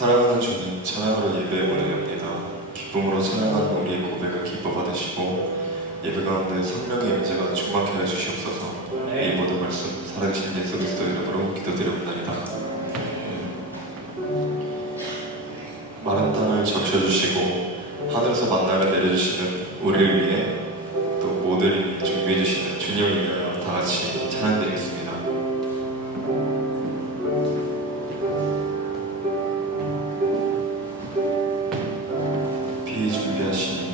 사랑하는 주님, 찬양으로 예배에 올려드립니다. 기쁨으로 찬양하는 우리의 고백을 기뻐 받으시고 예배 가운데 성령의 임재가 충만케 해주시옵소서. 이 모든 말씀 살아계신 예수 그리스도 이름으로 기도드립니다. 마른 땅을 적셔주시고 하늘에서 만나를 내려주시는 우리를 위해 또 모든 준비해 주시는 주님을 위하여 다 같이 찬양드리겠습니다. 비 준비하시니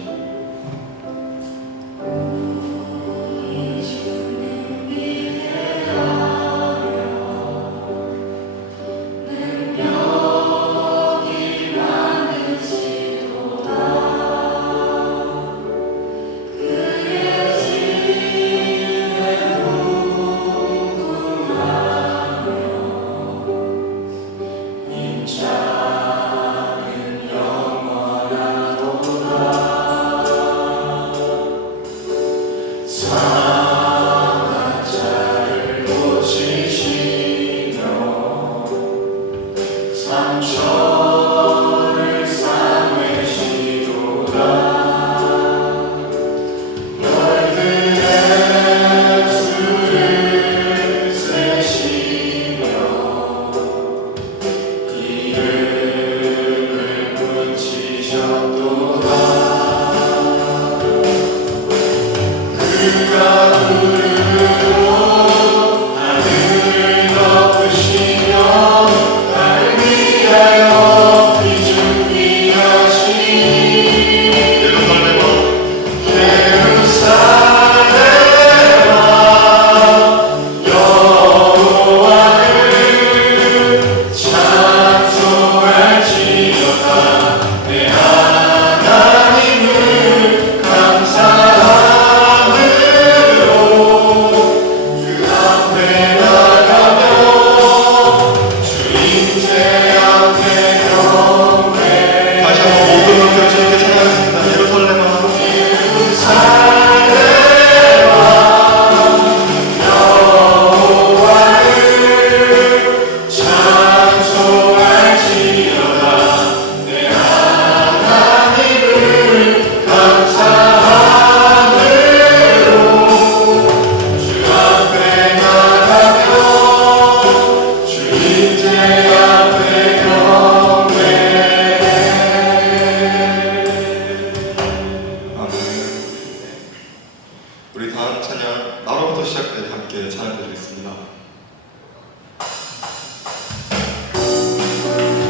우리 다음 찬양 나로부터 시작된 함께 찬양드리겠습니다.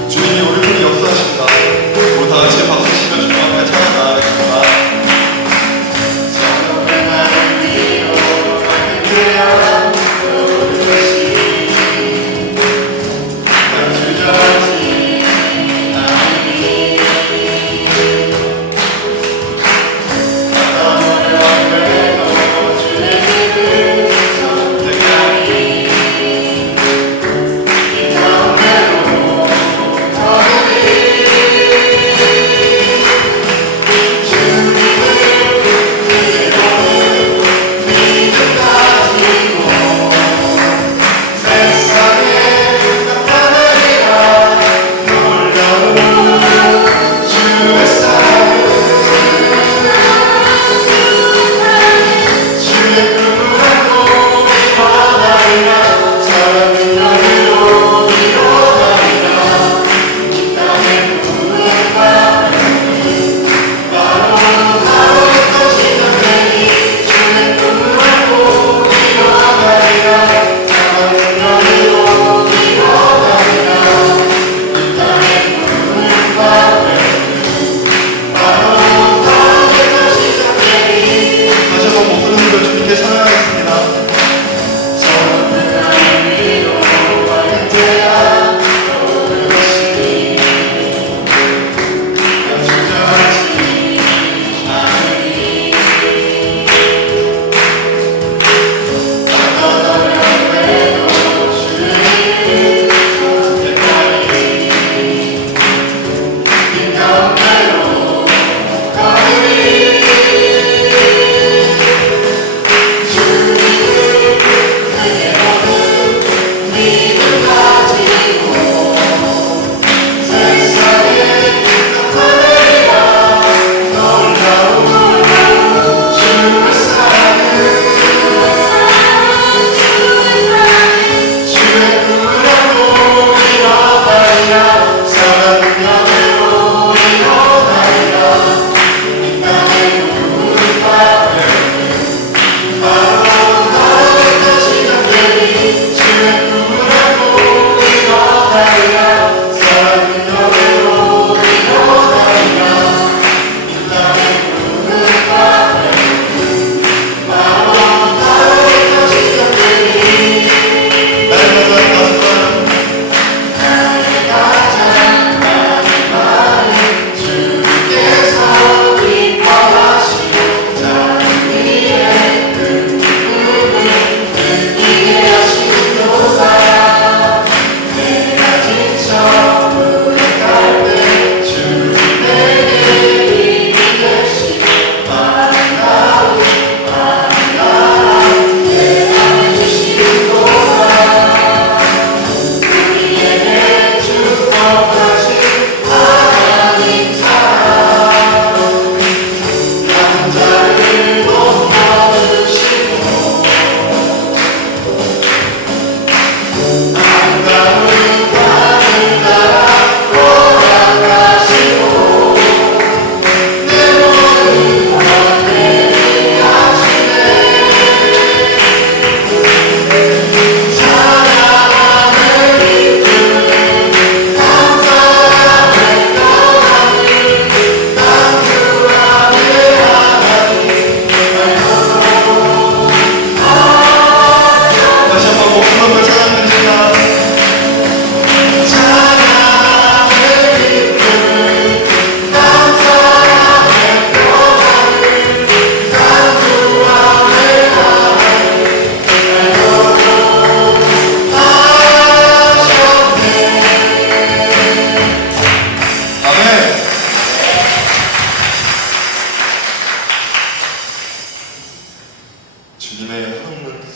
주님이 우리 편에 역사하신다. 우리 다 같이 박수 치며 주님 앞에 찬양 나아가겠습니다.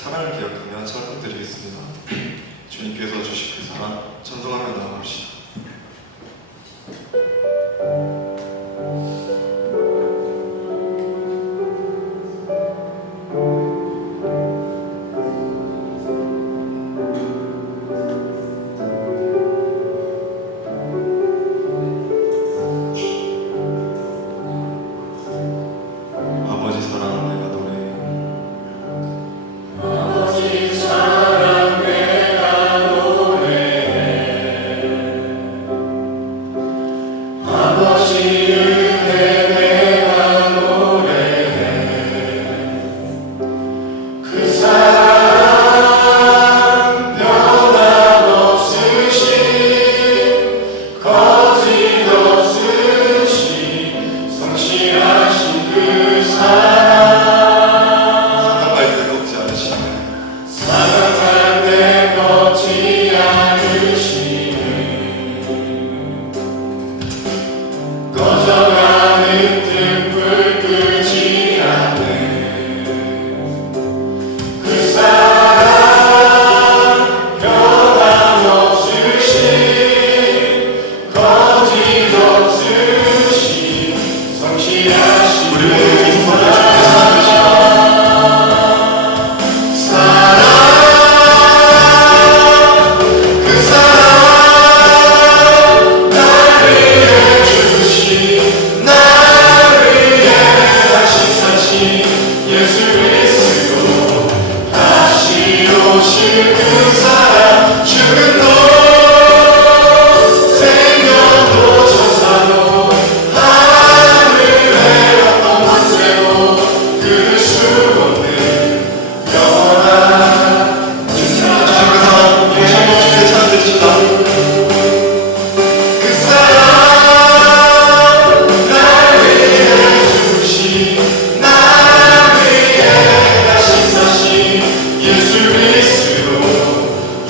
사랑을 기억하며 찬송드리겠습니다. 주님께서 주신 그 사랑 찬송하며 나아갑시다. 아버지 사랑 내가 노래해. 아버지 사랑 내가 노래해. 아버지 은혜 내가 노래해. 그 사랑 변함없으신 거짓없으신 성실하신 그 사랑 사랑할 때 걷지 않으시네. 사랑할 때 걷지 않으시는 꺼져가는 등불 끄지 않는 그 사랑 변함없으신 거짓없으신 성실하신 우리 모두 이 손을 주께 그 사랑 날 위해 주신 날 위해 다시 사신 예수 그리스도 다시 오실 그 사랑 죽음도 생명도 천사도 하늘의 어떤 권세도 끊을 수 없는 영원한 그 사랑 날 위해 주신 날 위해 다시 사신 예수 그리스도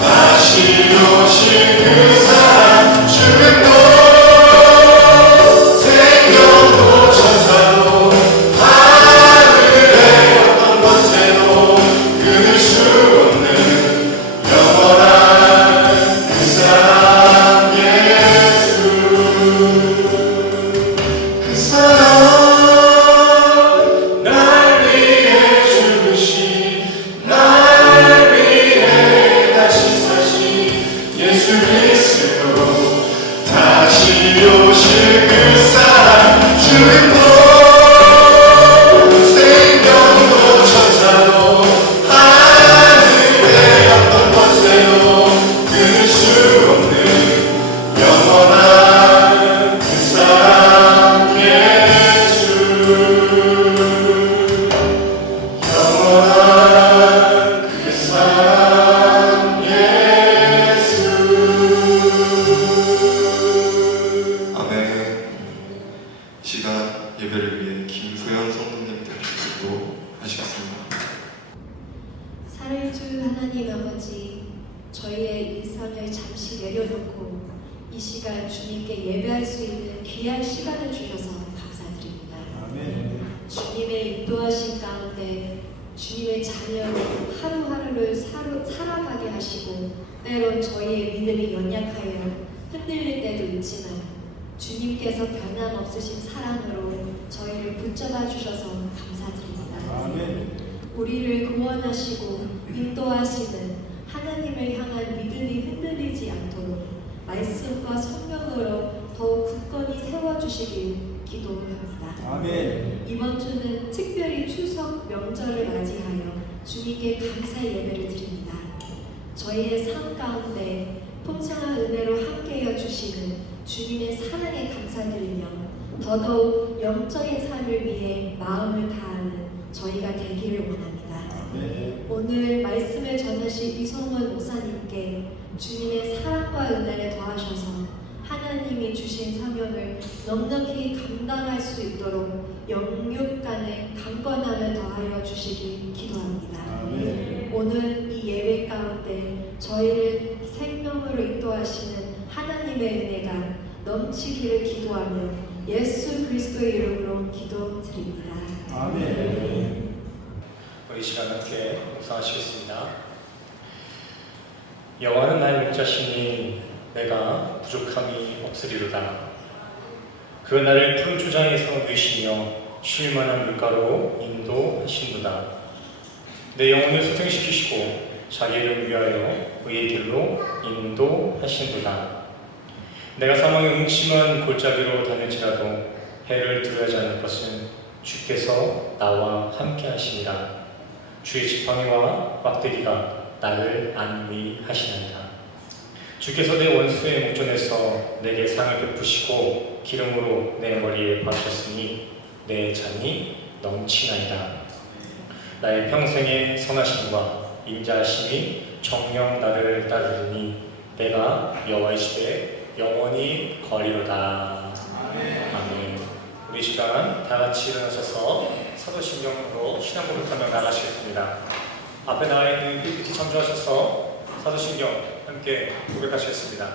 다시 오실 그 사랑 죽음도 생명도 천사도 하늘의 어떤 권세도 끊을 수 없는 영원한 그 사랑 예수 그 사랑 날 위해 죽으신 날 위해 다시 사신 예수 그리스도 다시 오실 그 사랑 죽음도 생명도 천사도 하늘의 어떤 권세도 끊을 수 없는 영원한 그 사랑 예수 영원한 그 사랑 예수 아멘. 이 시간 예배를 위해 김소연 성도님들 기도하시겠습니다. 살아계신 하나님 아버지, 저희의 일상을 잠시 내려놓고 이 시간 주님께 예배할 수 있는 귀한 시간을 주셔서 감사드립니다. 주님의 인도하신 가운데 주님의 자녀로 하루하루를 살아가게 하시고 때론 저희의 믿음이 연약하여 흔들릴 때도 있지만 주님께서 변함없으신 사랑으로 저희를 붙잡아 주셔서 감사드립니다. 우리를 구원하시고 인도하시는 하나님을 향한 믿음이 흔들리지 않도록 말씀과 성령으로 더욱 굳건히 세워주시길 기도합니다. 이번 주는 특별히 추석 명절을 맞이하여 주님께 감사 예배를 드립니다. 저희의 삶 가운데 풍성한 은혜로 함께해 주시는 주님의 사랑에 감사드리며 더더욱 영적인 삶을 위해 마음을 다하는 저희가 되기를 원합니다. 오늘 말씀을 전하신 이성원 목사님께 주님의 사랑과 은혜를 더하셔서 하나님이 주신 사명을 넉넉히 감당할 수 있도록 영육 간의 강건함을 더하여 주시길 기도합니다. 오늘 이 예배 가운데 저희를 생명으로 인도하시는 하나님의 은혜가 넘치기를 기도하며 예수 그리스도의 이름으로 기도드립니다. 우리 시간 함께 묵상하시겠습니다. 여호와는 나의 목자시니 내가 부족함이 없으리로다. 그 나를 푸른 초장에서 누이시며 쉴 만한 물가로 인도하신도다. 내 영혼을 소생시키시고 자기 이름 위하여 의의 길로 인도하신도다. 내가 사망의 음침한 골짜기로 다닐지라도 해를 두려워하지 않을 것은 주께서 나와 함께 하시니라. 주의 지팡이와 막대기가 나를 안위하시나이다. 주께서 내 원수의 목전에서 내게 상을 베푸시고 기름으로 내 머리에 바르셨으니 내 잔이 넘치나이다. 나의 평생의 선하심과 인자하심이 정녕 나를 따르니 내가 여호와의 집에 영원히 거리로다. 아멘. 우리 시간 다 같이 일어나셔서 사도신경으로 신앙 고백하며 나가시겠습니다. 앞에 나와 있는 PPT 참조하셔서 사도신경 함께 고백하시겠습니다.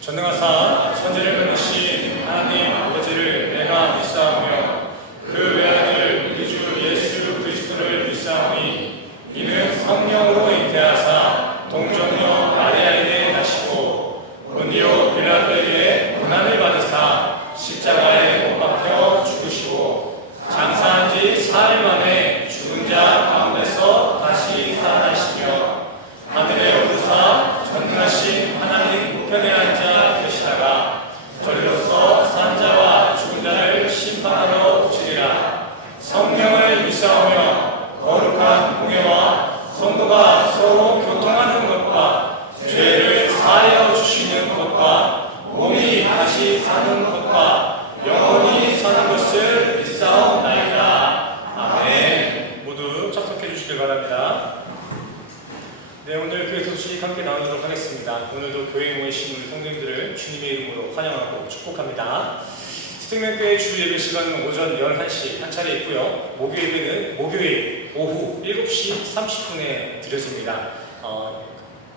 전능하사 천지를 만드신 하나님 아버지를 내가 믿사오며 그 외아들 우리 주 예수 그리스도를 믿사오니 이는 성령으로 잉태하사 동정녀 마리아에게 나시고 본디오 빌라도에게 고난을 받으사 십자가에 못 박혀 죽으시고 장사한 지 사흘 만에 죽은 자 가운데서 다시 살아나시며 하늘에 오르사 전능하신 하나님 우편에 앉아 계시다가 저리로서 산 자와 죽은 자를 심판하러 오시리라. 성령을 믿사오며 거룩한 공예와 성도가 서로 교통하는 것과 죄를 사하여 주시는 것과 몸이 다시 사는 것과 영원히 사는 것을 믿사옵나이다. 아멘. 모두 참석해 주시길 바랍니다. 네, 오늘 교회 소식 함께 나누도록 하겠습니다. 오늘도 교회에 모이신 우리 성도님들을 주님의 이름으로 환영하고 축복합니다. 스틱맨교회 주 예배 시간은 오전 11시 한 차례 있고요. 목요 예배는 목요일 오후 7시 30분에 드려집니다.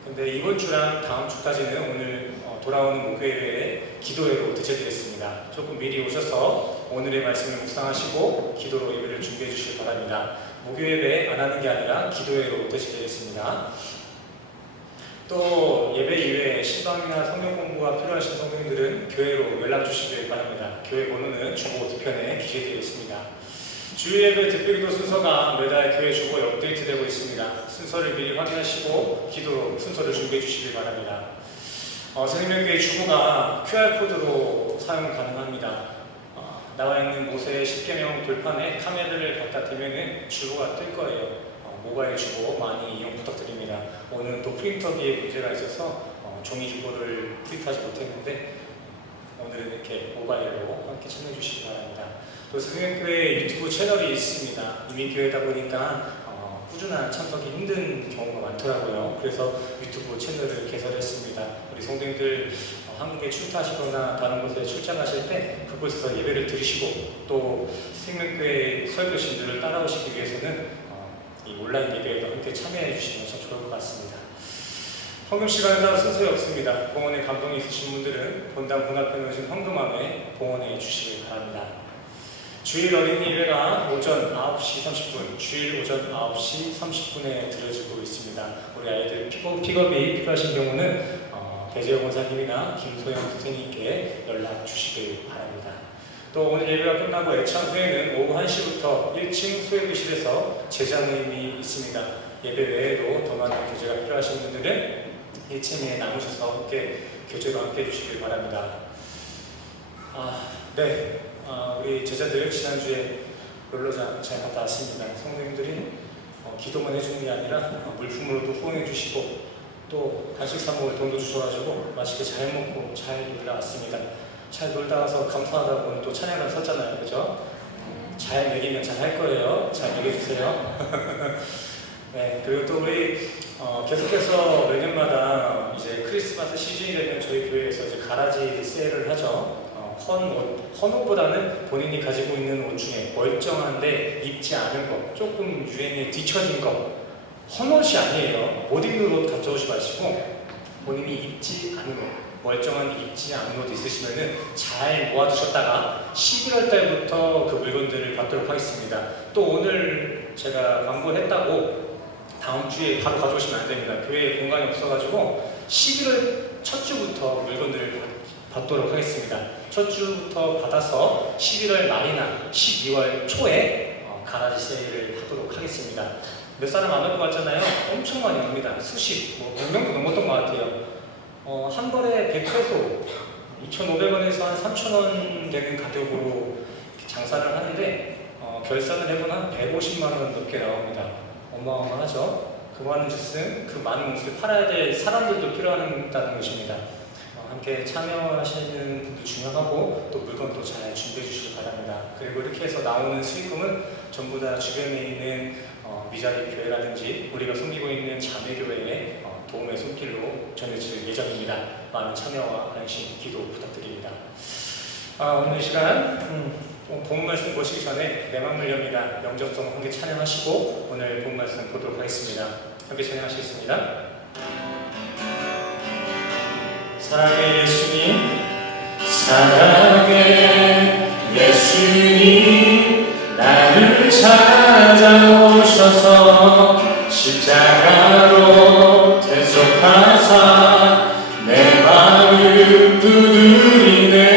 근데 이번 주랑 다음 주까지는 오늘 돌아오는 목요 예배에 기도회로 대체드렸습니다. 조금 미리 오셔서 오늘의 말씀을 묵상하시고 기도로 예배를 준비해 주시기 바랍니다. 목요 예배 안 하는 게 아니라 기도회로 대체드렸습니다. 또 예배 이외에 신방이나 성경 공부가 필요하신 성도님들은 교회로 연락 주시길 바랍니다. 교회 번호는 주보 뒤편에 기재되어 있습니다. 주일 예배 특별기도 순서가 매달 교회 주보에 업데이트되고 있습니다. 순서를 미리 확인하시고 기도로 순서를 준비해 주시길 바랍니다. 생명교회 주보가 QR코드로 사용 가능합니다. 나와 있는 모세의 10계명 돌판에 카메라를 갖다 대면 주보가 뜰 거예요. 모바일 주보 많이 이용 부탁드립니다. 오늘 또 프린터기에 문제가 있어서 종이 주보를 프린트하지 못했는데 오늘은 이렇게 모바일로 함께 참여해 주시기 바랍니다. 또 생명교회 유튜브 채널이 있습니다. 이민 교회다 보니까 꾸준한 참석이 힘든 경우가 많더라고요. 그래서 유튜브 채널을 개설했습니다. 우리 성도님들 한국에 출타하시거나 다른 곳에 출장하실 때 그곳에서 예배를 드리시고 또 생명교회 설교신들을 따라오시기 위해서는 이 온라인 예배에도 함께 참여해 주시면 참 좋을 것 같습니다. 헌금 시간은 따로 순서에 없습니다. 봉헌에 감동이 있으신 분들은 본당 문 앞에 놓으신 헌금함에 봉헌해 주시길 바랍니다. 주일 어린이 예배가 오전 9시 30분, 주일 오전 9시 30분에 드려지고 있습니다. 우리 아이들 픽업이 필요하신 경우는 배재호 권사님이나 김소영 선생님께 연락 주시길 바랍니다. 또 오늘 예배가 끝나고 애창 후에는 오후 1시부터 1층 소예배실에서 제자 모임이 있습니다. 예배 외에도 더 많은 교제가 필요하신 분들은 1층에 남으셔서 함께 교제로 함께 해주시길 바랍니다. 네, 우리 제자들 지난주에 놀러장 잘 갔다 왔습니다. 성도님들이 기도만 해주는 게 아니라 물품으로도 후원해 주시고 또 간식 사 먹을 돈도 주셔가지고 맛있게 잘 먹고 잘 놀다 왔습니다. 잘 놀다 와서 감사하다고 오늘 또 찬양을 섰잖아요. 그죠? 잘 먹이면 잘 할 거예요. 잘 먹여주세요. 네, 그리고 또 우리 계속해서 매년마다 이제 크리스마스 시즌이 되면 저희 교회에서 이제 가라지 세일을 하죠. 헌옷보다는 본인이 가지고 있는 옷 중에 멀쩡한데 입지 않은 것, 조금 유행에 뒤처진 것, 헌옷이 아니에요. 못 입는 옷 가져오지 마시고 본인이 입지 않은 옷, 멀쩡한 입지 않은 옷 있으시면은 잘 모아두셨다가 11월 달부터 그 물건들을 받도록 하겠습니다. 또 오늘 제가 광고했다고 다음 주에 바로 가져오시면 안 됩니다. 교회에 공간이 없어가지고 11월 첫 주부터 물건들을 받도록 하겠습니다. 첫 주부터 받아서 11월 말이나 12월 초에 가라지 세일을 하도록 하겠습니다. 몇 사람 안 올 것 같잖아요. 엄청 많이 옵니다. 수십, 100명도 넘었던 것 같아요. 한 벌에 100페소, 2,500원에서 한 3,000원 되는 가격으로 장사를 하는데 결산을 해보면 한 150만 원 넘게 나옵니다. 어마어마하죠. 그 많은 짓은 그 많은 옷을 팔아야 될 사람들도 필요하다는 것입니다. 함께 참여하시는 분도 중요하고 또 물건도 잘 준비해 주시기 바랍니다. 그리고 이렇게 해서 나오는 수익금은 전부 다 주변에 있는 미자립 교회라든지 우리가 섬기고 있는 자매교회에 도움의 손길로 전해질 예정입니다. 많은 참여와 관심, 기도 부탁드립니다. 오늘 이 시간 본 말씀 보시기 전에 내 맘을 엽니다. 영접성 함께 찬양하시고 오늘 본 말씀 보도록 하겠습니다. 함께 찬양하시겠습니다. 사랑의 예수님, 사랑의 예수님, 나를 찾아오셔서 십자가로 대속하사 내 마음 두드리네.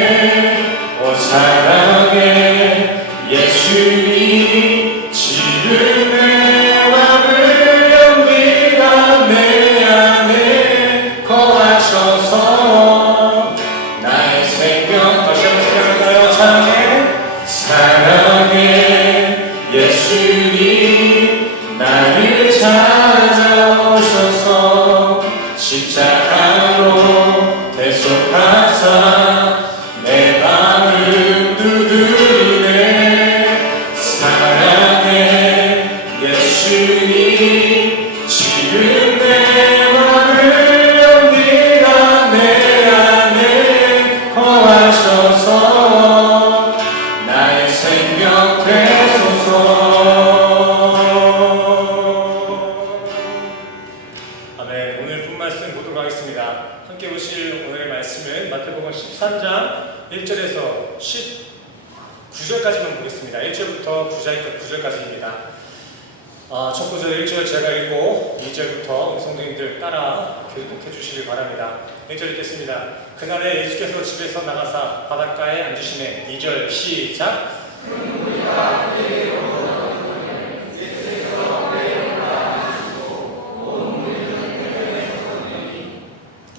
오 사랑의 예수님, 지금 내 맘을 엽니다. 내 안에 거하셔서 나의 생명. 다시 한번 생각할까요? 사랑의 예수님, 나를 찾아오셔서 십자가로 대속하사 내 마음 두드리네. 사랑의 예수님, 지금 내 맘을 엽니다. 내 안에 거하셔서 나의 생명 되소서. 아멘. 오늘 본 말씀 보도록 하겠습니다. 함께 보실 오늘의 말씀은 마태복음 13장 1절에서 19절까지만 보겠습니다. 1절부터 9절까지입니다. 첫 구절 1절 제가 읽고 2절부터 성도님들 따라 교독해 주시길 바랍니다. 1절 읽겠습니다. 그날에 예수께서 집에서 나가사 바닷가에 앉으시매. 2절 시작.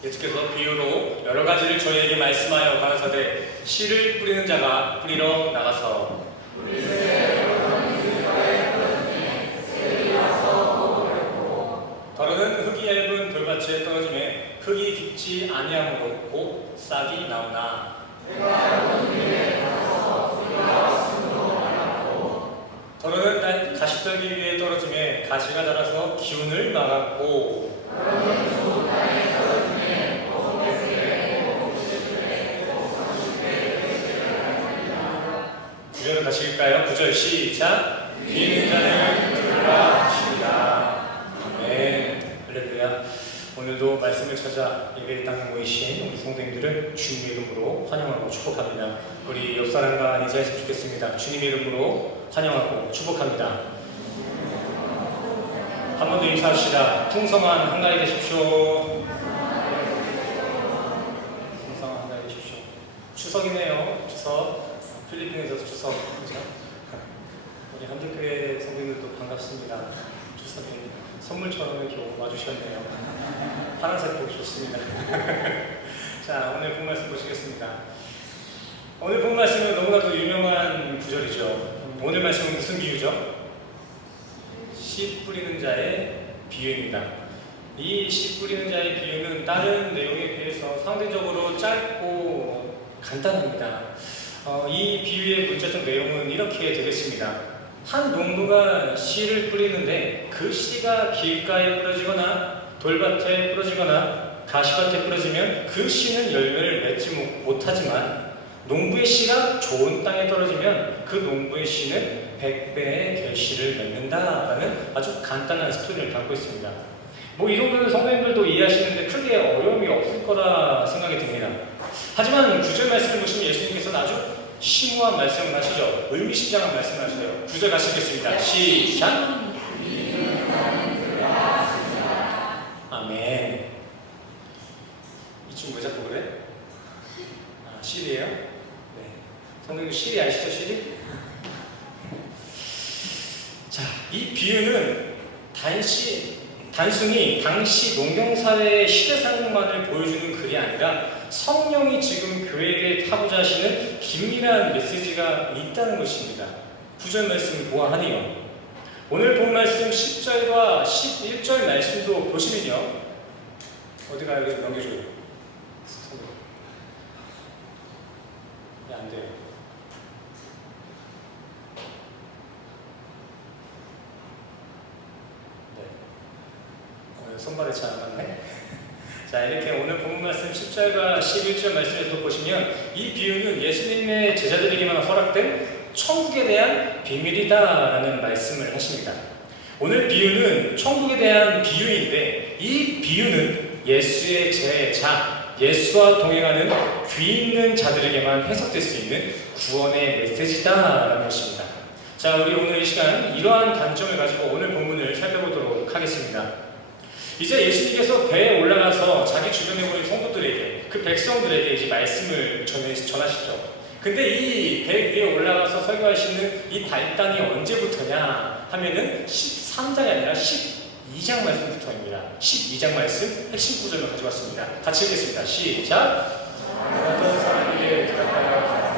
예수께서 비유로 여러 가지를 저희에게 말씀하여 가라사대 씨를 뿌리는 자가 뿌리러 나가서 더러는 흙이 얇은 돌밭에 떨어지매 흙이 깊지 아니하므로 곧 싹이 나오나 더러는 가시떨기 위에 떨어지매 가시가 자라서 기운을 막았고 구절은 다시 읽을까요? 9절 시작. 귀 있는 자는 들으라 하시리라. 아멘. 할렐루야. 오늘도 말씀을 찾아 예배의 땅에 모이신 우리 성도님들을 주님의 이름으로 환영하고 축복합니다. 우리 옆 사람과 인사했으면 좋겠습니다. 주님의 이름으로 환영하고 축복합니다. 한 번 더 인사합시다. 풍성한 한가위 되십시오. 풍성한 한가위 되십시오. 추석이네요. 추석. 필리핀에서 추석. 그죠? 우리 한국교회 성도님들도 반갑습니다. 추석에 선물처럼 이렇게 와주셨네요. 파란색 보기 좋습니다. 자, 오늘 본 말씀 보시겠습니다. 오늘 본 말씀은 너무나도 유명한 구절이죠. 오늘 말씀은 무슨 비유죠? 씨 뿌리는 자의 비유입니다. 이 씨 뿌리는 자의 비유는 다른 내용에 비해서 상대적으로 짧고 간단합니다. 이 비유의 문자적 내용은 이렇게 되겠습니다. 한 농부가 씨를 뿌리는데 그 씨가 길가에 뿌려지거나 돌밭에 뿌려지거나 가시밭에 뿌려지면 그 씨는 열매를 맺지 못하지만 농부의 씨가 좋은 땅에 떨어지면 그 농부의 씨는 100배의 결실을 맺는다라는 아주 간단한 스토리를 담고 있습니다. 이 정도는 성도님들도 이해하시는데 크게 어려움이 없을 거라 생각이 듭니다. 하지만 9절 말씀을 보시면 예수님께서는 아주 심오한 말씀을 하시죠. 의미심장한 말씀을 하셔요. 9절 같이 읽겠습니다. 시작. 아멘. 이 친구 왜 자꾸 그래? 아, 실이에요? 네. 성경님 실이 아시죠? 실이? 자, 이 비유는 단순히 당시 농경사회의 시대상만을 보여주는 글이 아니라 성령이 지금 교회에 하고자 하시는 긴밀한 메시지가 있다는 것입니다. 9절 말씀을 보아하니요. 오늘 본 말씀 10절과 11절 말씀도 보시면요. 어디가 여기 넘겨줘요. 네, 안 돼요. 손발이 잘 안 맞네. 자, 이렇게 오늘 본 말씀 10절과 11절 말씀에서 보시면 이 비유는 예수님의 제자들에게만 허락된 천국에 대한 비밀이다라는 말씀을 하십니다. 오늘 비유는 천국에 대한 비유인데 이 비유는 예수의 제자, 예수와 동행하는 귀 있는 자들에게만 해석될 수 있는 구원의 메시지다라는 것입니다. 자, 우리 오늘 이 시간 이러한 관점을 가지고 오늘 본문을 살펴보도록 하겠습니다. 이제 예수님께서 배에 올라가서 자기 주변에 보는 성도들에게, 그 백성들에게 이제 말씀을 전하시죠. 근데 이 배 위에 올라가서 설교하시는 이 발단이 언제부터냐 하면은 13장이 아니라 12장 말씀부터입니다. 12장 말씀 핵심 구절을 가져왔습니다. 같이 읽겠습니다. 시작. 어떤 사람에게 들어가야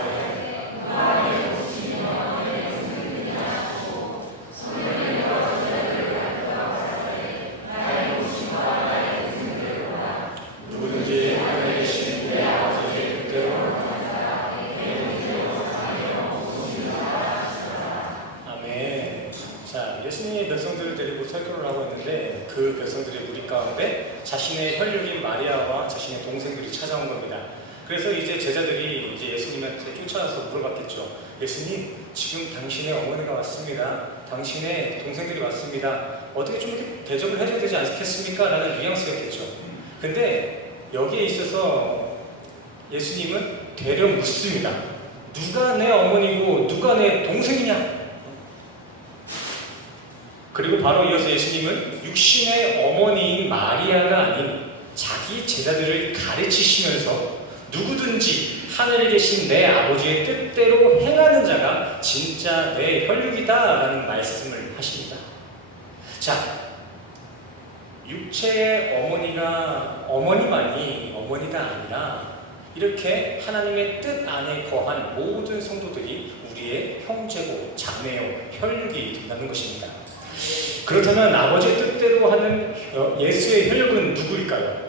누구든지 하늘에 계신 내 아버지의 뜻대로 아멘. 자, 예수님이 백성들을 데리고 설교를 하고 있는데 그 백성들의 무리 가운데 자신의 혈육인 마리아와 자신의 동생들이 찾아온 겁니다. 그래서 이제 제자들이 이제 예수님한테 쫓아와서 물어봤겠죠. 예수님, 지금 당신의 어머니가 왔습니다. 당신의 동생들이 왔습니다. 어떻게 좀 이렇게 대접을 해줘야 되지 않겠습니까? 라는 뉘앙스였겠죠. 근데 여기에 있어서 예수님은 되려 묻습니다. 누가 내 어머니고 누가 내 동생이냐? 그리고 바로 이어서 예수님은 육신의 어머니인 마리아가 아닌 자기 제자들을 가르치시면서 누구든지 하늘에 계신 내 아버지의 뜻대로 행하는 자가 진짜 내 혈육이다 라는 말씀을 하십니다. 자, 육체의 어머니만이 어머니가 아니라 이렇게 하나님의 뜻 안에 거한 모든 성도들이 우리의 형제고 자매요 혈육이 된다는 것입니다. 그렇다면 아버지의 뜻대로 하는 예수의 혈육은 누구일까요?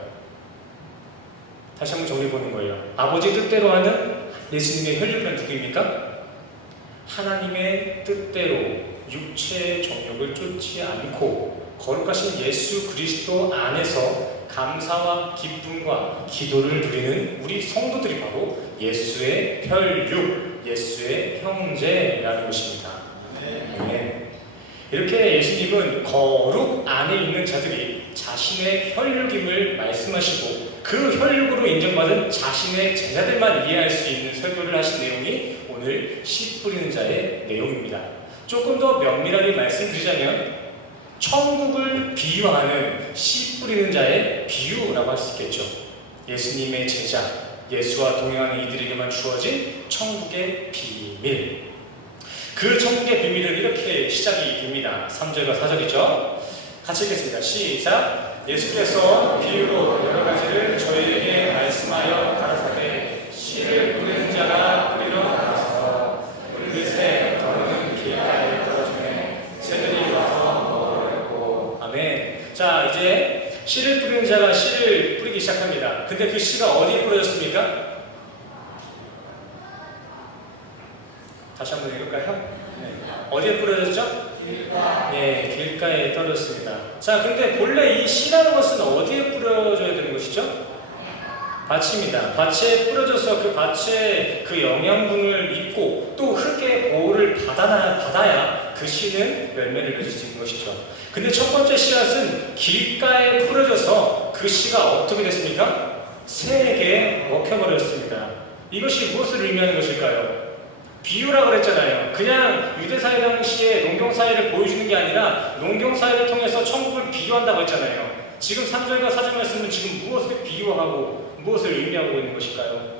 다시 한번 정리해보는 거예요. 아버지의 뜻대로 하는 예수님의 혈육은 누구입니까? 하나님의 뜻대로 육체의 정욕을 쫓지 않고 거룩하신 예수 그리스도 안에서 감사와 기쁨과 기도를 누리는 우리 성도들이 바로 예수의 혈육, 예수의 형제라는 것입니다. 네. 이렇게 예수님은 거룩 안에 있는 자들이 자신의 혈육임을 말씀하시고 그 혈육으로 인정받은 자신의 제자들만 이해할 수 있는 설교를 하신 내용이 오늘 씨 뿌리는 자의 내용입니다. 조금 더 면밀하게 말씀드리자면 천국을 비유하는 씨 뿌리는 자의 비유라고 할 수 있겠죠. 예수님의 제자, 예수와 동행하는 이들에게만 주어진 천국의 비밀. 그 천국의 비밀은 이렇게 시작이 됩니다. 3절과 4절이죠. 같이 읽겠습니다. 시작. 예수께서 비유로 여러 가지를 저희에게 말씀하여 가라사대 씨를 뿌리는 자가 뿌리러 나가서 물깃에 더는 길가에 떨어지매 새들이 와서 먹으려고. 아멘. 자, 이제 씨를 뿌리는 자가 씨를 뿌리기 시작합니다. 근데 그 씨가 어디에 뿌려졌습니까? 다시 한번 읽을까요? 네. 어디에 뿌려졌죠? 길가. 네, 길가에 떨어졌습니다. 자, 근데 본래 이 씨라는 것은 어디에 뿌려져야 되는 것이죠? 밭입니다. 밭에 뿌려져서 그 밭에 그 영양분을 입고 또 흙의 보호를 받아야 그 씨는 열매를 맺을 수 있는 것이죠. 근데 첫 번째 씨앗은 길가에 뿌려져서 그 씨가 어떻게 됐습니까? 새에게 먹혀버렸습니다. 이것이 무엇을 의미하는 것일까요? 비유라고 그랬잖아요. 그냥 유대사회 당시에 농경사회를 보여주는 게 아니라 농경사회를 통해서 천국을 비유한다고 했잖아요. 지금 3절과 4절 말씀은 지금 무엇을 비유하고 무엇을 의미하고 있는 것일까요?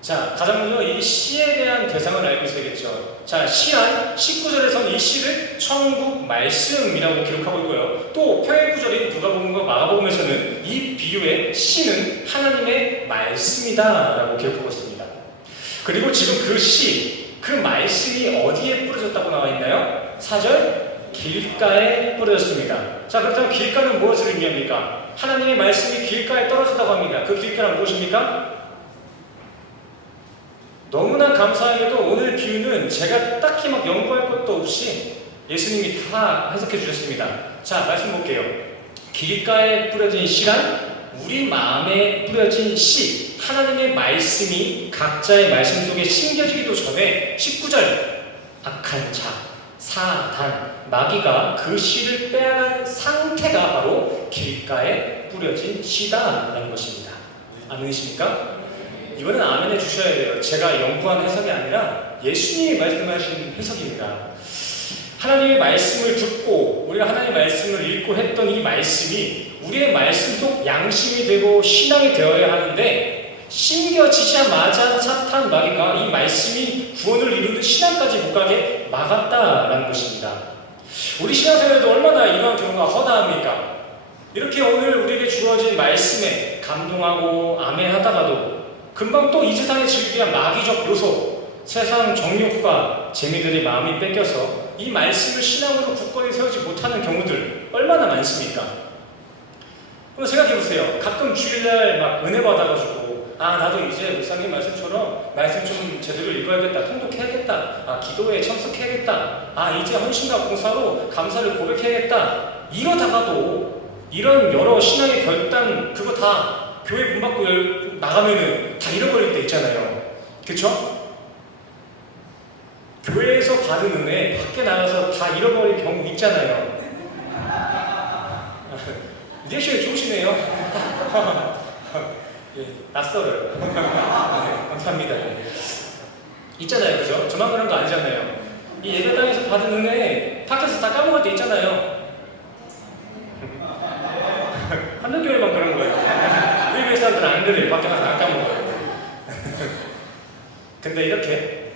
자, 가장 먼저 이 시에 대한 대상을 알고 있어야겠죠. 자, 시한 19절에서는 이 시를 천국 말씀이라고 기록하고 있고요. 또 표현 구절인 누가복음과 마가복음에서는 이 비유의 시는 하나님의 말씀이다 라고 기록하고 있습니다. 그리고 지금 그 시, 그 말씀이 어디에 뿌려졌다고 나와 있나요? 4절 길가에 뿌려졌습니다. 자, 그렇다면 길가는 무엇을 의미합니까? 하나님의 말씀이 길가에 떨어졌다고 합니다. 그 길가는 무엇입니까? 너무나 감사하게도 오늘 비유는 제가 딱히 막 연구할 것도 없이 예수님이 다 해석해 주셨습니다. 자, 말씀 볼게요. 길가에 뿌려진 시란 우리 마음에 뿌려진 씨, 하나님의 말씀이 각자의 말씀 속에 심겨지기도 전에 19절 악한 자, 사단, 마귀가 그 씨를 빼앗은 상태가 바로 길가에 뿌려진 씨다라는 것입니다. 아멘이십니까? 이거는 아멘 해주셔야 돼요. 제가 연구한 해석이 아니라 예수님이 말씀하신 해석입니다. 하나님의 말씀을 듣고 우리가 하나님의 말씀을 읽고 했던 이 말씀이 우리의 말씀 속 양심이 되고 신앙이 되어야 하는데 심겨지자마자 사탄 마귀가 이 말씀이 구원을 이루는 신앙까지 못 가게 막았다라는 것입니다. 우리 신앙생활에도 얼마나 이런 경우가 허다합니까? 이렇게 오늘 우리에게 주어진 말씀에 감동하고 아멘하다가도 금방 또 이 세상에 즐기한 마귀적 요소, 세상 정욕과 재미들이 마음이 뺏겨서 이 말씀을 신앙으로 굳건히 세우지 못하는 경우들 얼마나 많습니까? 한번 생각해보세요. 가끔 주일날 막 은혜 받아가지고 나도 이제 목사님 말씀처럼 말씀 좀 제대로 읽어야겠다, 통독해야겠다, 기도에 참석해야겠다, 이제 헌신과 봉사로 감사를 고백해야겠다, 이러다가도 이런 여러 신앙의 결단 그거 다 교회 문 밖으로 나가면은 다 잃어버릴 때 있잖아요. 그쵸? 교회에서 받은 은혜 밖에 나가서 다 잃어버릴 경우 있잖아요. 리액션이 좋으시네요. 예, 낯설어요. 네, 감사합니다. 있잖아요. 그죠? 저만 그런 거 아니잖아요. 이 예배당에서 받은 은혜 밖에서 다 까먹을 때 있잖아요. 한국교회만 그런 거예요. 우리 교회 사람들은 안 그래요. 밖에 가서 안 까먹어요. 근데 이렇게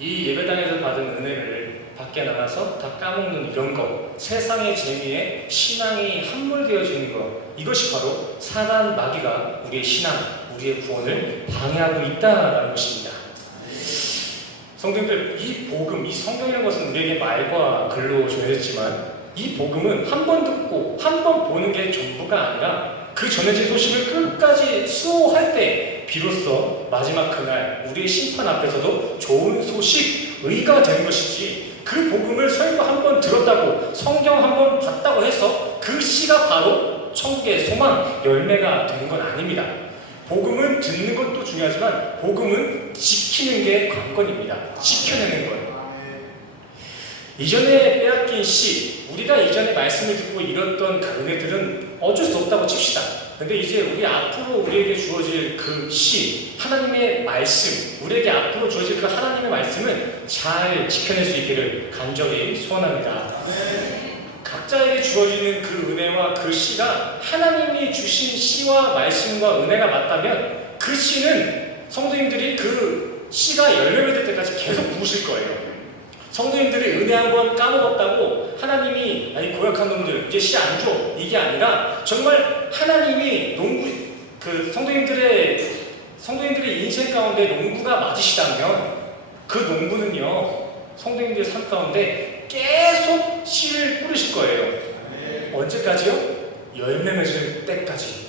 이 예배당에서 받은 은혜를 밖에 나가서 다 까먹는 이런 것, 세상의 재미에 신앙이 함몰되어지는 것, 이것이 바로 사단 마귀가 우리의 신앙, 우리의 구원을 방해하고 있다는 것입니다. 성도님들, 이 복음, 이 성경이라는 것은 우리에게 말과 글로 전해졌지만 이 복음은 한 번 듣고 한 번 보는 게 전부가 아니라 그 전해진 소식을 끝까지 수호할 때 비로소 마지막 그날 우리의 심판 앞에서도 좋은 소식, 의가 되는 것이지, 그 복음을 설교 한 번 들었다고 성경 한 번 봤다고 해서 그 씨가 바로 천국의 소망, 열매가 되는 건 아닙니다. 복음은 듣는 것도 중요하지만 복음은 지키는 게 관건입니다. 지켜내는 거예요. 이전에 빼앗긴 씨, 우리가 이전에 말씀을 듣고 잃었던 그 은혜들은 어쩔 수 없다고 칩시다. 근데 이제 우리 앞으로 우리에게 주어질 그 씨, 하나님의 말씀, 우리에게 앞으로 주어질 그 하나님의 말씀은 잘 지켜낼 수 있기를 간절히 소원합니다. 각자에게 주어지는 그 은혜와 그 씨가 하나님이 주신 씨와 말씀과 은혜가 맞다면 그 씨는 성도님들이 그 씨가 열매 맺을 때까지 계속 부으실 거예요. 성도님들이 은혜 한번 까먹었다고 하나님이 고약한 놈들 이제 씨 안 줘, 이게 아니라 정말 하나님이 성도님들의 인생 가운데 농부가 맞으시다면 그 농부는요 성도님들의 삶 가운데 계속 씨를 뿌리실 거예요. 언제까지요? 열매 맺을 때까지.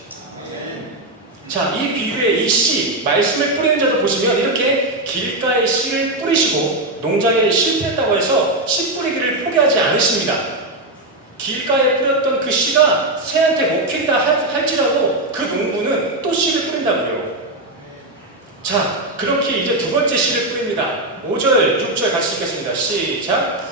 자, 이 비유의 이 씨, 말씀을 뿌리는 자도 보시면 이렇게 길가에 씨를 뿌리시고 농장에 실패했다고 해서 씨 뿌리기를 포기하지 않으십니다. 길가에 뿌렸던 그 씨가 새한테 먹힌다 할지라도 그 농부는 또 씨를 뿌린다고요. 자, 그렇게 이제 두 번째 씨를 뿌립니다. 5절, 6절 같이 읽겠습니다. 시작.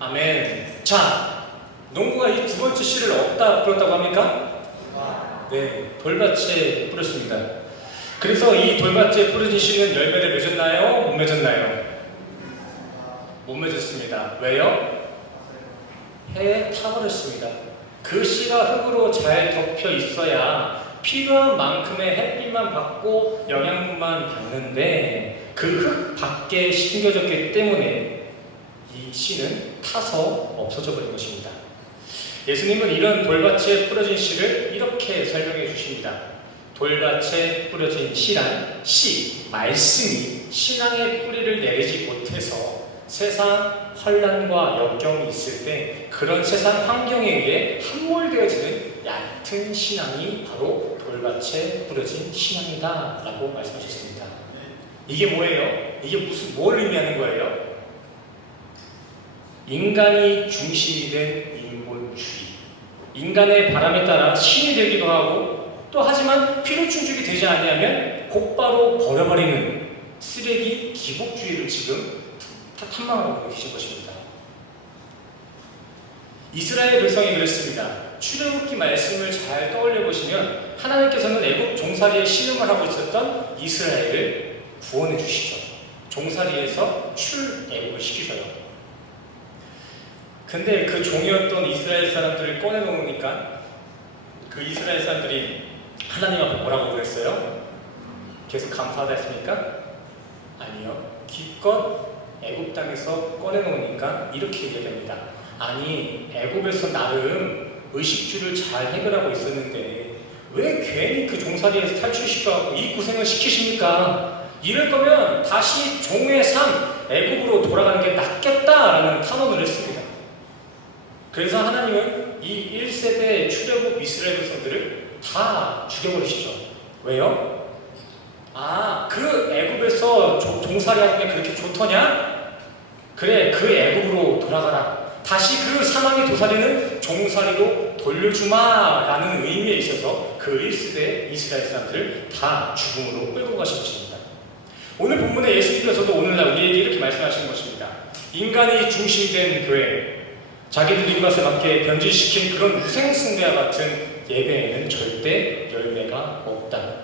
아멘. 자, 농부가 이 두 번째 씨를 어디다 뿌렸다고 합니까? 네, 돌밭에 뿌렸습니다. 그래서 이 돌밭에 뿌려진 씨는 열매를 맺었나요? 못 맺었나요? 못 맺었습니다. 왜요? 해에 타버렸습니다. 그 씨가 흙으로 잘 덮여 있어야 필요한 만큼의 햇빛만 받고 영양분만 받는데 그 흙 밖에 심겨졌기 때문에 이 씨는 타서 없어져 버린 것입니다. 예수님은 이런 돌밭에 뿌려진 씨를 이렇게 설명해 주십니다. 돌밭에 뿌려진 씨란 씨, 말씀이 신앙의 뿌리를 내리지 못해서 세상 환난과 역경이 있을 때 그런 세상 환경에 의해 함몰되어지는 얕은 신앙이 바로 돌밭에 뿌려진 신앙이다 라고 말씀하셨습니다. 이게 뭐예요? 이게 뭘 의미하는 거예요? 인간이 중심이 된 인본주의, 인간의 바람에 따라 신이 되기도 하고 또 하지만 필요 충족이 되지 않으면 곧바로 버려버리는 쓰레기 기복주의를 지금 탐망하고 계신 것입니다. 이스라엘 백성이 그랬습니다. 출애굽기 말씀을 잘 떠올려 보시면 하나님께서는 애굽 종살이에 신음을 하고 있었던 이스라엘을 구원해 주시죠. 종살이에서 출애굽을 시키셔요. 근데 그 종이었던 이스라엘 사람들을 꺼내놓으니까 그 이스라엘 사람들이 하나님 앞에 뭐라고 그랬어요? 계속 감사하다 했습니까? 아니요. 기껏 애굽 땅에서 꺼내놓으니까 이렇게 얘기합니다. 아니, 애굽에서 나름 의식주를 잘 해결하고 있었는데 왜 괜히 그 종살이에서 탈출시켜갖고 이 고생을 시키십니까? 이럴 거면 다시 종의 삶, 애굽으로 돌아가는 게 낫겠다라는 탄원을 했습니다. 그래서 하나님은 이 1세대 출애굽 이스라엘 백성들을 다 죽여버리시죠. 왜요? 아, 그 애굽에서 종살이 하는 게 그렇게 좋더냐? 그래, 그 애굽으로 돌아가라. 다시 그 사망의 도살이는 종살이로 돌려주마 라는 의미에 있어서 그 1세대 이스라엘 사람들을 다 죽음으로 끌고 가신 것입니다. 오늘 본문에 예수님께서도 오늘날 우리에게 이렇게 말씀하시는 것입니다. 인간이 중심된 교회, 자기들 입맛에 맞게 변질시킨 그런 유생숭배와 같은 예배에는 절대 열매가 없다.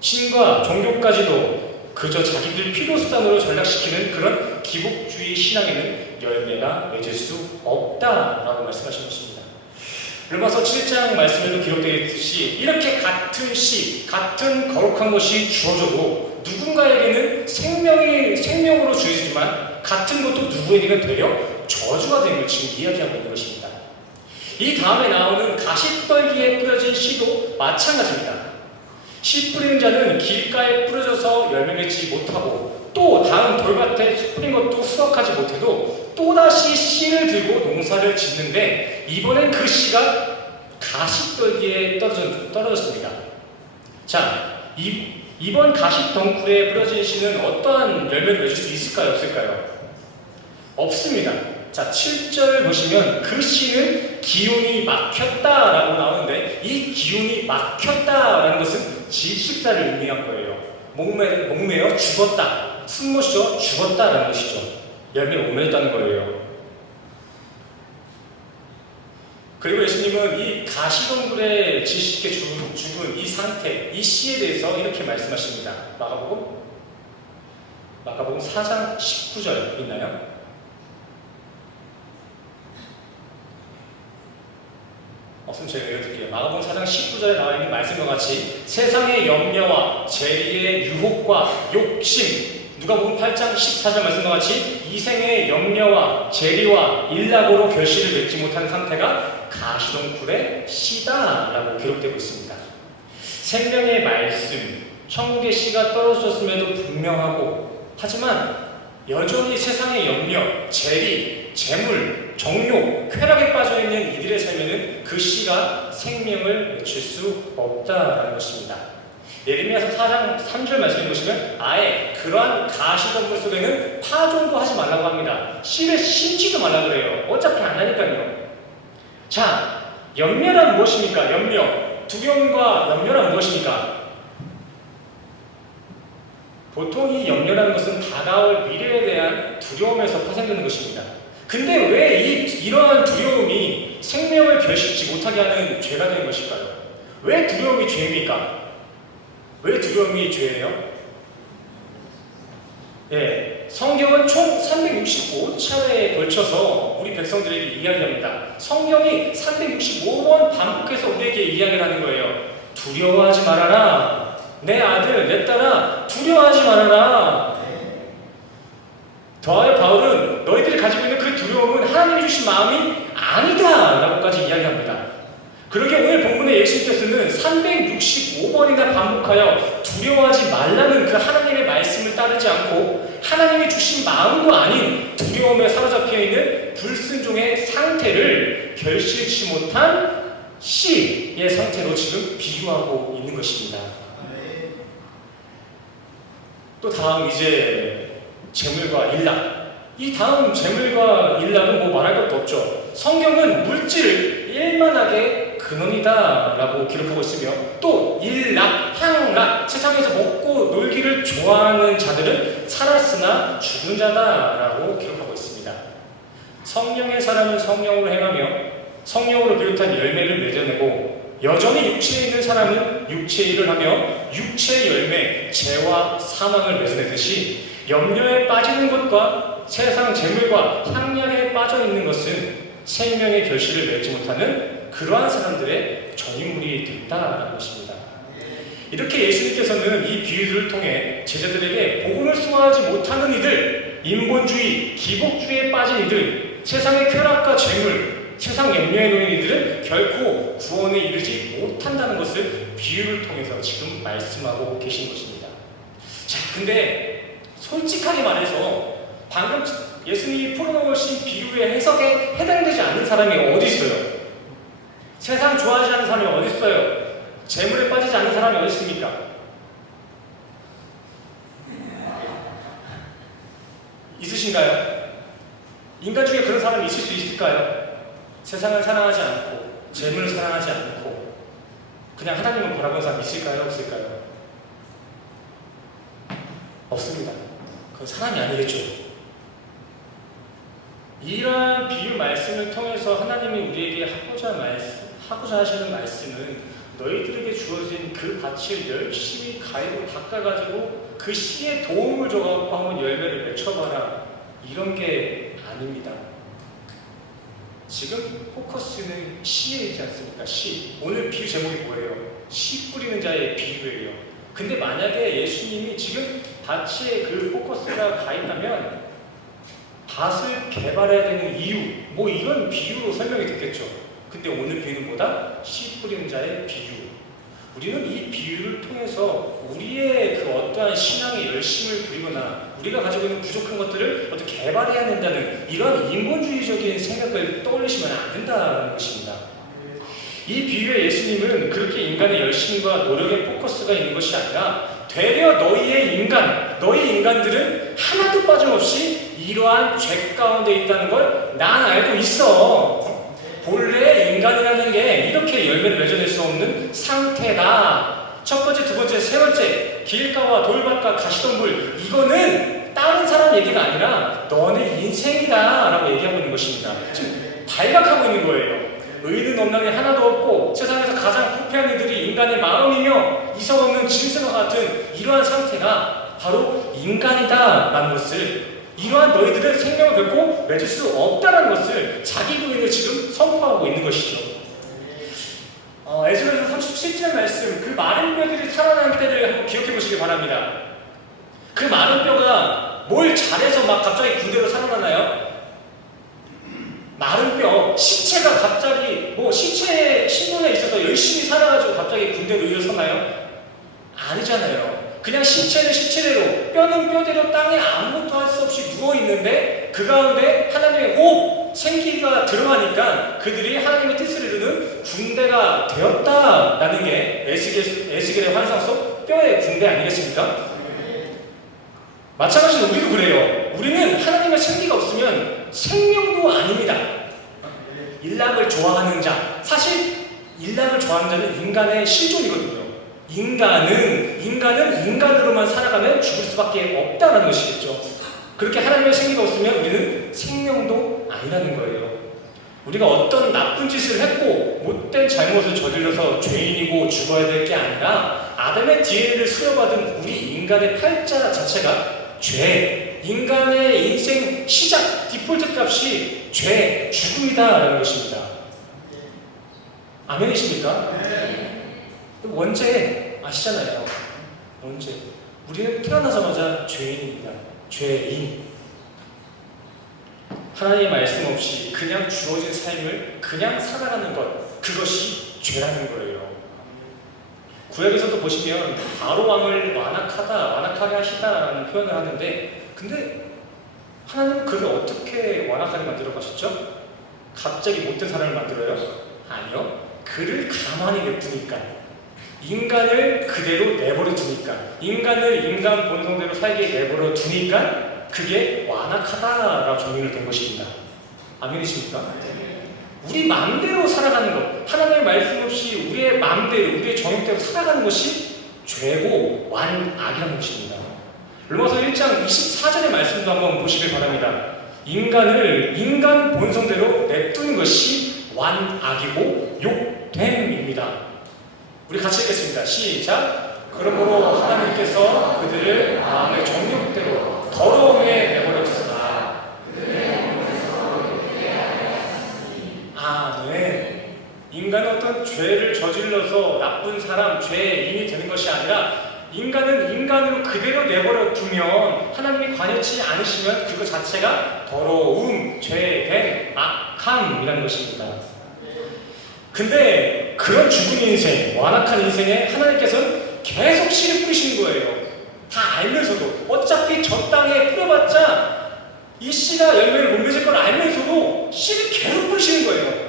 신과 종교까지도 그저 자기들 필요수단으로 전락시키는 그런 기복주의 신앙에는 열매가 맺을 수 없다라고 말씀하신 것입니다. 로마서 7장 말씀에도 기록되어 있듯이 이렇게 같은 씨, 같은 거룩한 것이 주어져도 누군가에게는 생명으로 주어지지만 같은 것도 누구에게는 되려 저주가 되는 걸 지금 이야기하고 있는 것입니다. 이 다음에 나오는 가시떨기에 뿌려진 씨도 마찬가지입니다. 씨 뿌리는 자는 길가에 뿌려져서 열매 맺지 못하고 또 다음 돌밭에 뿌린 것도 수확하지 못해도 또다시 씨를 들고 농사를 짓는데 이번엔 그 씨가 가시떨기에 떨어졌습니다. 자, 이번 가시덩굴에 뿌려진 씨는 어떠한 열매를 맺을 수 있을까요? 없을까요? 없습니다. 자, 7절 보시면 그 씨는 기운이 막혔다라고 나오는데 이 기운이 막혔다라는 것은 질식사를 의미한 거예요. 목매어 죽었다. 숨 못 쉬어 죽었다라는 것이죠. 열매를 못 맺었다는 거예요. 그리고 예수님은 이 가시덩굴에 질식해 죽은 이 상태, 이 씨에 대해서 이렇게 말씀하십니다. 마가복음 4장 19절 있나요? 없으면 제가 읽어드릴게요. 마가복음 4장 19절에 나와 있는 말씀과 같이 세상의 염려와 재리의 유혹과 욕심, 누가복음 8장 14절 말씀과 같이 이생의 염려와 재리와 일락으로 결실을 맺지 못한 상태가 가시덩굴의 씨다라고 기록되고 있습니다. 생명의 말씀, 천국의 씨가 떨어졌음에도 분명하고 하지만 여전히 세상의 염려, 재리, 재물, 정욕, 쾌락에 빠져있는 이들의 삶에는 그 씨가 생명을 맺힐 수 없다라는 것입니다. 예레미야서 4장 3절 말씀해 보시면 아예 그러한 가시덩굴 속에는 파종도 하지 말라고 합니다. 씨를 심지도 말라고 그래요. 어차피 안 하니까요. 자, 염려란 무엇입니까? 염려, 두려움과 염려란 무엇입니까? 보통 이 염려라는 것은 다가올 미래에 대한 두려움에서 파생되는 것입니다. 근데 왜 이러한 두려움이 생명을 결실치 못하게 하는 죄가 되는 것일까요? 왜 두려움이 죄입니까? 왜 두려움이 죄예요? 예, 성경은 총 365차례에 걸쳐서 우리 백성들에게 이야기합니다. 성경이 365번 반복해서 우리에게 이야기를 하는 거예요. 두려워하지 말아라. 내 아들, 내 딸아, 두려워하지 말아라. 더하여 바울은 너희들이 가지고 있는 그 두려움은 하나님이 주신 마음이 아니다 라고까지 이야기합니다. 그러게 오늘 본문의 예수님께서는 365번이나 반복하여 두려워하지 말라는 그 하나님의 말씀을 따르지 않고 하나님이 주신 마음도 아닌 두려움에 사로잡혀 있는 불순종의 상태를 결실치 못한 씨의 상태로 지금 비유하고 있는 것입니다. 또 다음 이제 재물과 일락. 이 다음 재물과 일락은 뭐 말할 것도 없죠. 성경은 물질을 일만하게 근원이다 라고 기록하고 있으며 또 일락, 향락, 세상에서 먹고 놀기를 좋아하는 자들은 살았으나 죽은 자다 라고 기록하고 있습니다. 성령의 사람은 성령으로 행하며 성령으로 비롯한 열매를 맺어내고 여전히 육체에 있는 사람은 육체의 일을 하며 육체의 열매, 죄와 사망을 맺어내듯이 염려에 빠지는 것과 세상 재물과 향락에 빠져 있는 것은 생명의 결실을 맺지 못하는 그러한 사람들의 전유물이 됐다라는 것입니다. 이렇게 예수님께서는 이 비유들을 통해 제자들에게 복음을 수호하지 못하는 이들, 인본주의, 기복주의에 빠진 이들, 세상의 쾌락과 재물, 세상 염려에 놓인 이들은 결코 구원에 이르지 못한다는 것을 비유를 통해서 지금 말씀하고 계신 것입니다. 자, 근데 솔직하게 말해서 방금 예수님이 풀어놓으신 비유의 해석에 해당되지 않는 사람이 어디 있어요? 세상 좋아하지 않는 사람이 어디 있어요? 재물에 빠지지 않는 사람이 어디 있습니까? 있으신가요? 인간 중에 그런 사람이 있을 수 있을까요? 세상을 사랑하지 않고 재물을 사랑하지 않고 그냥 하나님을 바라보는 사람이 있을까요? 없을까요? 없습니다. 그건 사람이 아니겠죠. 이러한 비유 말씀을 통해서 하나님이 우리에게 하고자 하시는 말씀은 너희들에게 주어진 그 밭을 열심히 가위로 닦아가지고 그 씨에 도움을 줘갖고 한번 열매를 맺혀봐라 이런 게 아닙니다. 지금 포커스는 씨에 있지 않습니까? 씨. 오늘 비유 제목이 뭐예요? 씨 뿌리는 자의 비유예요. 근데 만약에 예수님이 지금 밭에 그 포커스가 가 있다면 밭을 개발해야 되는 이유, 뭐 이런 비유로 설명이 됐겠죠. 근데 오늘 비유는 뭐다? 씨 뿌리는 자의 비유. 우리는 이 비유를 통해서 우리의 그 어떠한 신앙의 열심을 부리거나 우리가 가지고 있는 부족한 것들을 어떻게 개발해야 된다는 이런 인본주의적인 생각을 떠올리시면 안 된다는 것입니다. 이 비유의 예수님은 그렇게 인간의 열심과 노력에 포커스가 있는 것이 아니라 되려 너희 인간들은 하나도 빠짐없이 이러한 죄 가운데 있다는 걸 난 알고 있어. 본래 인간이라는 게 이렇게 열매를 맺어낼 수 없는 상태다. 첫 번째, 두 번째, 세 번째, 길가와 돌밭과 가시덤불, 이거는 다른 사람 얘기가 아니라 너네 인생이다 라고 얘기하고 있는 것입니다. 지금 발각하고 있는 거예요. 의는 없나니 하나도 없고 세상에서 가장 부패한 이들이 인간의 마음이며 이성 없는 짐승과 같은 이러한 상태가 바로 인간이다 라는 것을, 이러한 너희들은 생명을 결코 맺을 수 없다는 것을 자기 부인을 지금 선포하고 있는 것이죠. 에스겔서 37절 말씀, 그 마른 뼈들이 살아난 때를 한번 기억해 보시기 바랍니다. 그 마른 뼈가 뭘 잘해서 막 갑자기 군대로 살아나나요? 마른 뼈, 시체가 갑자기 시체 신분에 있어서 열심히 살아가지고 갑자기 군대로 일어서나요? 아니잖아요. 그냥 신체는 신체대로, 뼈는 뼈대로 땅에 아무것도 할 수 없이 누워있는데 그 가운데 하나님의 호흡, 생기가 들어가니까 그들이 하나님의 뜻을 이루는 군대가 되었다라는 게 에스겔의 환상 속 뼈의 군대 아니겠습니까? 마찬가지로 우리도 그래요. 우리는 하나님의 생기가 없으면 생명도 아닙니다. 일락을 좋아하는 자, 사실 일락을 좋아하는 자는 인간의 실존이거든요. 인간은 인간으로만 살아가면 죽을 수밖에 없다는 것이겠죠. 그렇게 하나님의 생기가 없으면 우리는 생명도 아니라는 거예요. 우리가 어떤 나쁜 짓을 했고 못된 잘못을 저질러서 죄인이고 죽어야 될 게 아니라 아담의 DNA를 수여받은 우리 인간의 팔자 자체가 죄, 인간의 인생 시작 디폴트 값이 죄, 죽음이다라는 것입니다. 아멘이십니까? 원죄 아시잖아요. 원죄. 우리는 태어나자마자 죄인입니다. 죄인. 하나님의 말씀 없이 그냥 주어진 삶을 그냥 살아가는 것, 그것이 죄라는 거예요. 구약에서도 보시면 바로 왕을 완악하게 하시다라는 표현을 하는데, 근데 하나님은 그를 어떻게 완악하게 만들어 가셨죠? 갑자기 못된 사람을 만들어요? 아니요. 그를 가만히 냅두니까, 인간을 그대로 내버려 두니까, 인간을 인간 본성대로 살게 내버려 두니까 그게 완악하다라고 정의를 된 것입니다. 아멘이십니까? 우리 마음대로 살아가는 것, 하나님의 말씀 없이 우리의 마음대로, 우리의 정욕대로 살아가는 것이 죄고 완악이라는 것입니다. 로마서 1장 24절의 말씀도 한번 보시길 바랍니다. 인간을 인간 본성대로 냅두는 것이 완악이고 욕됨입니다. 우리 같이 읽겠습니다. 시작. 그러므로 하나님께서 그들을 마음의 정욕대로 더러움에 내버려 두시나. 네. 인간은 어떤 죄를 저질러서 나쁜 사람, 죄인이 되는 것이 아니라 인간은 인간으로 그대로 내버려 두면, 하나님이 관여치 않으시면 그것 자체가 더러움, 죄됨, 악함이라는 것입니다. 근데 그런 죽은 인생, 완악한 인생에 하나님께서는 계속 씨를 뿌리시는 거예요. 다 알면서도. 어차피 저 땅에 뿌려봤자 이 씨가 열매를 못 맺을 걸 알면서도 씨를 계속 뿌리시는 거예요.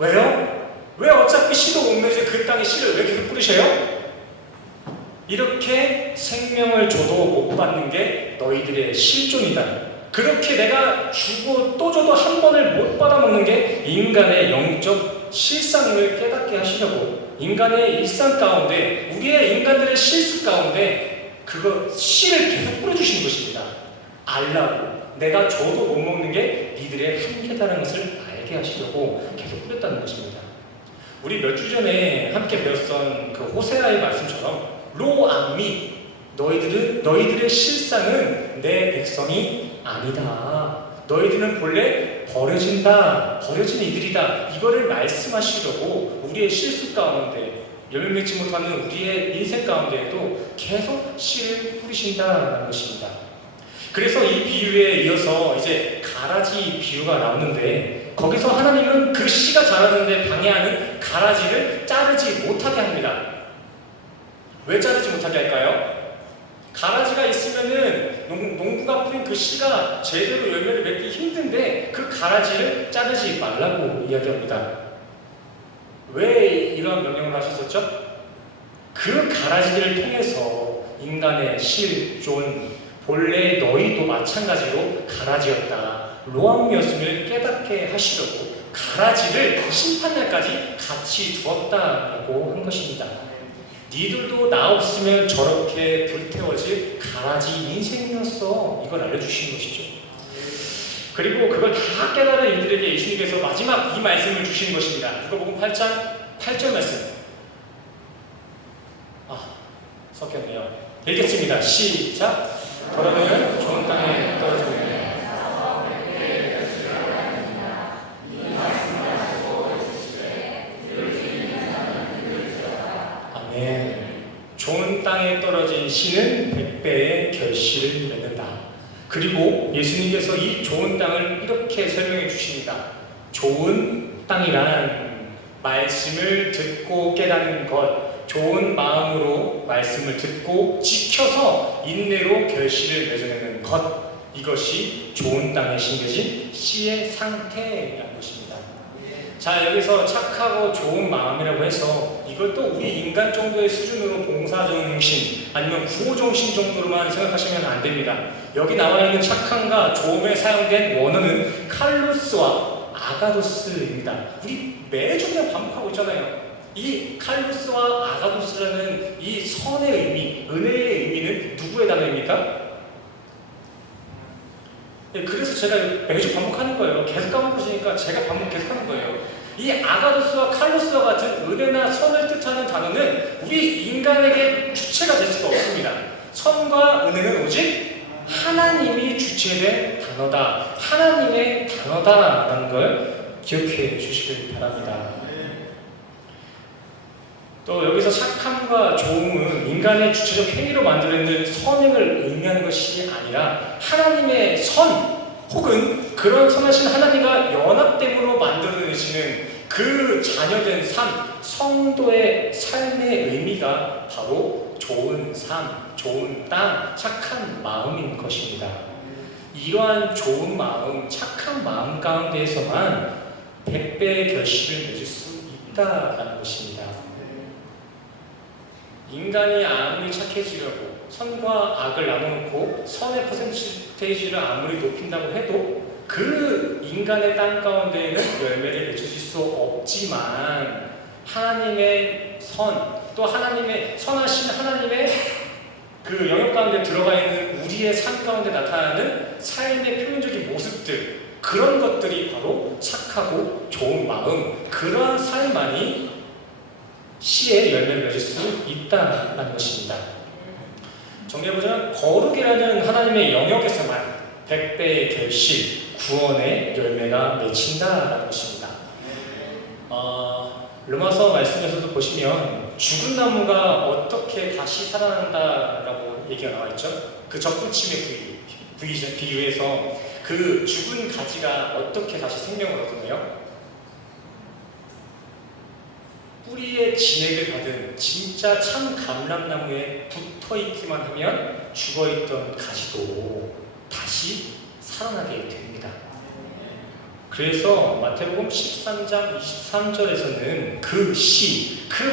왜요? 왜 어차피 씨도 못 맺을 그 땅에 씨를 왜 계속 뿌리셔요? 이렇게 생명을 줘도 못 받는 게 너희들의 실존이다. 그렇게 내가 주고 또 줘도 한 번을 못 받아먹는 게 인간의 영적 실상을 깨닫게 하시려고, 인간의 일상 가운데, 우리의 인간들의 실수 가운데 그거 씨를 계속 뿌려주시는 것입니다. 알라고. 내가 줘도 못 먹는 게 니들의 한계다라는 것을 알게 하시려고 계속 뿌렸다는 것입니다. 우리 몇 주 전에 함께 배웠던 그 호세아의 말씀처럼 로암미, 너희들의 실상은 내 백성이 아니다. 너희들은 본래 버려진 이들이다. 이거를 말씀하시려고 우리의 실수 가운데, 열매 맺지 못하는 우리의 인생 가운데에도 계속 씨를 뿌리신다는 것입니다. 그래서 이 비유에 이어서 이제 가라지 비유가 나오는데, 거기서 하나님은 그 씨가 자라는데 방해하는 가라지를 자르지 못하게 합니다. 왜 자르지 못하게 할까요? 가라지가 있으면은 농부가 뿌린 그 씨가 제대로 열매를 맺기 힘든데 그 가라지를 자르지 말라고 이야기합니다. 왜 이러한 명령을 하셨었죠? 그 가라지들을 통해서 인간의 실존, 본래 너희도 마찬가지로 가라지였다, 로암미였음을 깨닫게 하시려고 가라지를 심판날까지 같이 두었다라고 한 것입니다. 니들도 나 없으면 저렇게 불태워질 가라지 인생이었어. 이걸 알려주시는 것이죠. 그리고 그걸 다 깨달은 이들에게 예수님께서 마지막 이 말씀을 주시는 것입니다. 누가복음 8장 8절 말씀. 섞였네요. 읽겠습니다. 시작. 그러면 좋은 땅에 떨어지는 좋은 땅에 떨어진 씨는 100배의 결실을 맺는다. 그리고 예수님께서 이 좋은 땅을 이렇게 설명해 주십니다. 좋은 땅이란 말씀을 듣고 깨닫는 것, 좋은 마음으로 말씀을 듣고 지켜서 인내로 결실을 맺어내는 것, 이것이 좋은 땅에 심겨진 씨의 상태라는 것입니다. 자, 여기서 착하고 좋은 마음이라고 해서 이걸 또 우리 인간 정도의 수준으로 봉사정신 아니면 구호정신 정도로만 생각하시면 안 됩니다. 여기 나와 있는 착함과 좋음에 사용된 원어는 칼루스와 아가도스입니다. 우리 매주 그냥 반복하고 있잖아요. 이 칼루스와 아가도스라는 이 선의 의미, 은혜의 의미는 누구의 단어입니까? 그래서 제가 매주 반복하는 거예요. 계속 까먹으시니까 제가 반복 계속하는 거예요. 이 아가도스와 칼로스와 같은 은혜나 선을 뜻하는 단어는 우리 인간에게 주체가 될 수가 없습니다. 선과 은혜는 오직 하나님이 주체된 단어다. 하나님의 단어다라는 걸 기억해 주시길 바랍니다. 또 여기서 착함과 좋음은 인간의 주체적 행위로 만들어낸 선행을 의미하는 것이 아니라 하나님의 선 혹은 그런 선하신 하나님과 연합됨으로 만들어내시는 그 자녀된 삶, 성도의 삶의 의미가 바로 좋은 삶, 좋은 땅, 착한 마음인 것입니다. 이러한 좋은 마음, 착한 마음 가운데에서만 100배의 결실을 맺을 수 있다는 것입니다. 인간이 아무리 착해지려고 선과 악을 나눠놓고 선의 퍼센테이지를 아무리 높인다고 해도 그 인간의 땅 가운데에는 열매를 맺을 수 없지만 하나님의 선, 또 하나님의 선하신 하나님의 그 영역 가운데 들어가 있는 우리의 삶 가운데 나타나는 삶의 표현적인 모습들, 그런 것들이 바로 착하고 좋은 마음, 그러한 삶만이 시의 열매를 맺을 수 있다는 것입니다. 정리해보자면 거룩이라는 하나님의 영역에서만 100배의 결실, 구원의 열매가 맺힌다는 것입니다. 로마서 말씀에서도 보시면 죽은 나무가 어떻게 다시 살아난다라고 얘기가 나와 있죠. 그 적부침의 비유에서 그 죽은 가지가 어떻게 다시 생명을 얻나요? 뿌리에 진액을 받은 진짜 참 감람나무에 붙어있기만 하면 죽어있던 가지도 다시 살아나게 됩니다. 그래서 마태복음 13장 23절에서는 그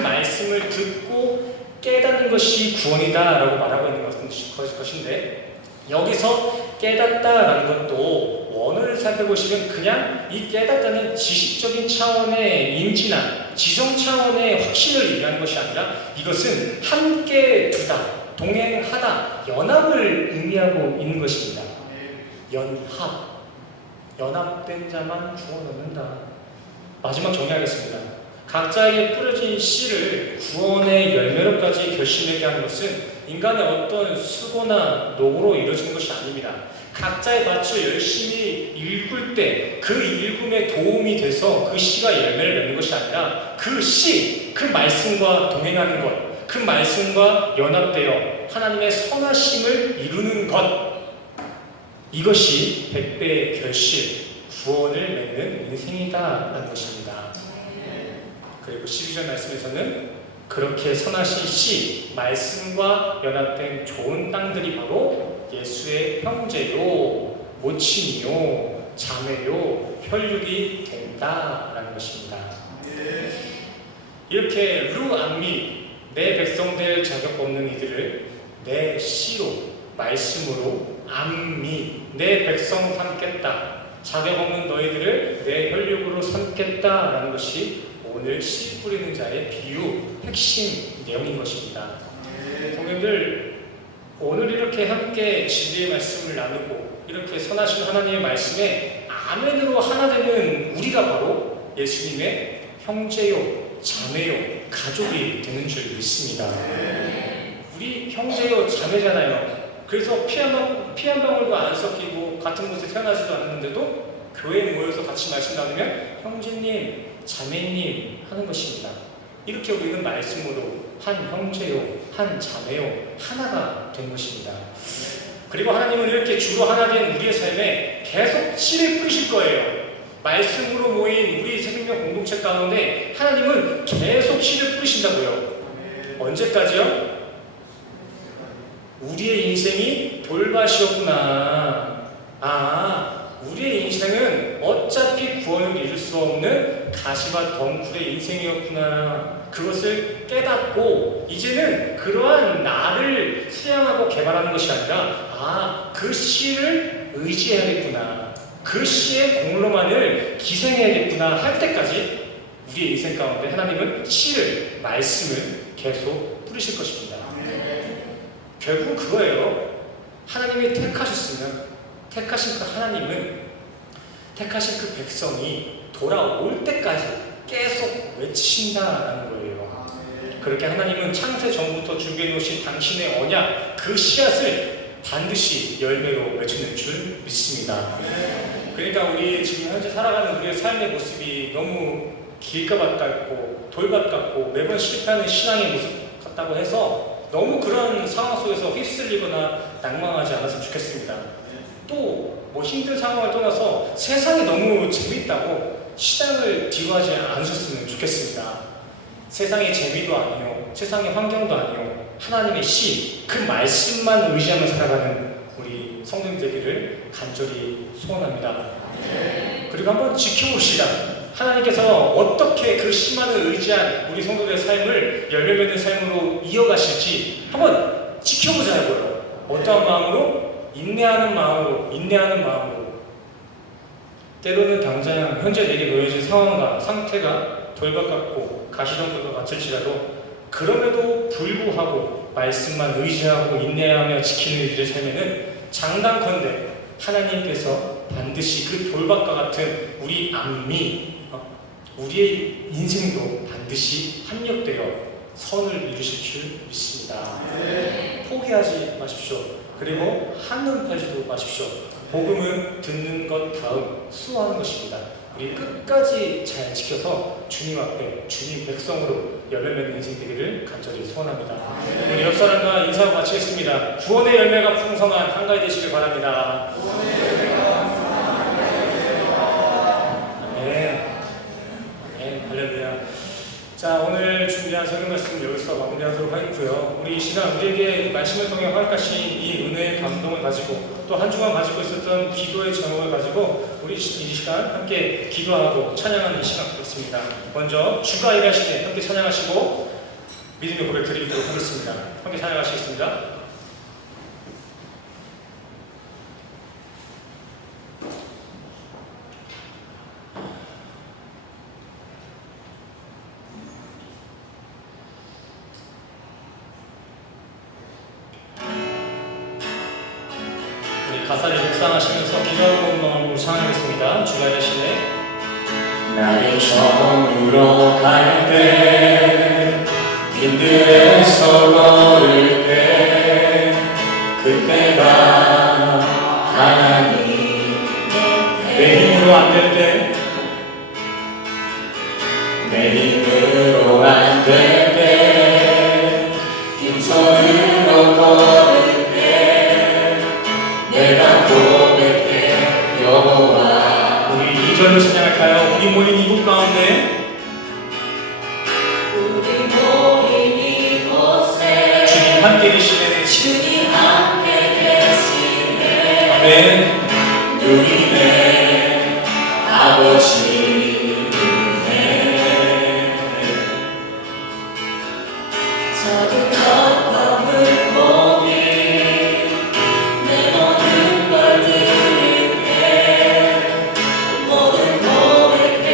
말씀을 듣고 깨닫는 것이 구원이다 라고 말하고 있는 것인데, 여기서 깨닫다라는 것도 원어를 살펴보시면 그냥 이 깨닫다는 지식적인 차원의 인지나 지성 차원의 확신을 의미하는 것이 아니라 이것은 함께 두다, 동행하다, 연합을 의미하고 있는 것입니다. 연합된 자만 구원 얻는다. 마지막 정리하겠습니다. 각자에게 뿌려진 씨를 구원의 열매로까지 결심하게 하는 것은 인간의 어떤 수고나 노고로 이루어지는 것이 아닙니다. 각자의 밭을 열심히 일굴 때 그 일금에 도움이 돼서 그 씨가 열매를 맺는 것이 아니라 그 씨, 그 말씀과 동행하는 것, 그 말씀과 연합되어 하나님의 선하심을 이루는 것, 이것이 100배의 결실, 구원을 맺는 인생이다라는 것입니다. 그리고 12절 말씀에서는 그렇게 선하신 씨, 말씀과 연합된 좋은 땅들이 바로 예수의 형제요, 모친이요, 자매요, 혈육이 된다라는 것입니다. 이렇게 루암미, 내 백성 될 자격 없는 이들을 내 씨로, 말씀으로 암미, 내 백성 삼겠다, 자격 없는 너희들을 내 혈육으로 삼겠다라는 것이 오늘 씨 뿌리는 자의 비유, 핵심 내용인 것입니다. 성도님들, 오늘 이렇게 함께 진리의 말씀을 나누고 이렇게 선하신 하나님의 말씀에 아멘으로 하나 되는 우리가 바로 예수님의 형제요, 자매요, 가족이 되는 줄 믿습니다. 우리 형제요, 자매잖아요. 그래서 피 한 방울도 안 섞이고 같은 곳에 태어나지도 않았는데도 교회에 모여서 같이 말씀 나누면 형제님, 자매님 하는 것입니다. 이렇게 우리는 말씀으로 한 형제요, 한 자매요, 하나가 된 것입니다. 그리고 하나님은 이렇게 주로 하나 된 우리의 삶에 계속 씨를 뿌리실 거예요. 말씀으로 모인 우리 생명 공동체 가운데 하나님은 계속 씨를 뿌리신다고요. 언제까지요? 우리의 인생이 돌밭이었구나. 우리의 인생은 어차피 구원을 이룰 수 없는 가시밭 덩굴의 인생이었구나. 그것을 깨닫고 이제는 그러한 나를 수양하고 개발하는 것이 아니라 그 씨를 의지해야겠구나. 그 씨의 공로만을 기생해야겠구나 할 때까지 우리의 인생 가운데 하나님은 씨를, 말씀을 계속 뿌리실 것입니다. 결국은 그거예요. 하나님이 택하셨으면 택하신 그 하나님은 택하신 그 백성이 돌아올 때까지 계속 외치신다라는 거예요. 그렇게 하나님은 창세 전부터 준비해 놓으신 당신의 언약, 그 씨앗을 반드시 열매로 맺어낼 줄 믿습니다. 그러니까 우리 지금 현재 살아가는 우리의 삶의 모습이 너무 길가밭 같고 돌밭 같고 매번 실패하는 신앙의 모습 같다고 해서 너무 그런 상황 속에서 휩쓸리거나 낭망하지 않았으면 좋겠습니다. 또 뭐 힘든 상황을 떠나서 세상이 너무 재밌다고 신앙을 뒤로하지 않으셨으면 좋겠습니다. 세상의 재미도 아니요, 세상의 환경도 아니요, 하나님의 시, 그 말씀만 의지하며 살아가는 우리 성도님 되기를 간절히 소원합니다. 그리고 한번 지켜보시라. 하나님께서 어떻게 그 시만을 의지한 우리 성도들의 삶을 열매 맺는 삶으로 이어가실지 한번 지켜보자고요. 어떠한 마음으로? 인내하는 마음으로. 때로는 당장 현재 내게 놓여진 상황과 상태가 돌밭 같고 가시덤불과 같을지라도 그럼에도 불구하고 말씀만 의지하고 인내하며 지키는 이들의 삶에는 장단컨대 하나님께서 반드시 그 돌밭과 같은 우리 안미, 우리의 인생도 반드시 합력되어 선을 이루실 줄 믿습니다. 포기하지 마십시오. 그리고 한눈 팔지도 마십시오. 복음은 듣는 것 다음 수호하는 것입니다. 우리 끝까지 잘 지켜서 주님 앞에 주님 백성으로 열매 맺는 인생 되기를 간절히 소원합니다. 우리 옆 사람과 인사하고 마치겠습니다. 구원의 열매가 풍성한 한가위 되시길 바랍니다. 아멘, 할렐루야. 자, 오늘 준비한 설교 말씀 여기서 마무리하도록 하겠고요. 우리 이 시간 우리에게 말씀을 통해 허락하신 이 은혜의 감동을 가지고 또 한 주간 가지고 있었던 기도의 제목을 가지고 우리 이 시간 함께 기도하고 찬양하는 이 시간 갖겠습니다. 먼저 주가 일하시네 함께 찬양하시고 믿음의 고백 드리도록 하겠습니다. 함께 찬양하시겠습니다. 가사를 묵상하시면서 기도하는 마음으로 찬양하겠습니다. 주가 일하시네. 나를 처음으로 갈 때 빈들에서 걸을 때 그때가 하나님 내 힘으로 안 될 때 내 힘으로 안 될 때 빈손으로 걸을 때 내가 고백해 여호와. 우리 2절로 찬양할까요? 우리 모인 이곳 가운데 우리 모인 이곳에 주님 함께 계시네. 주님 함께 계시네. 아멘. 누리네 아버지 작은 것과 물고기 내 모든 걸 드릴 때 모든 고백해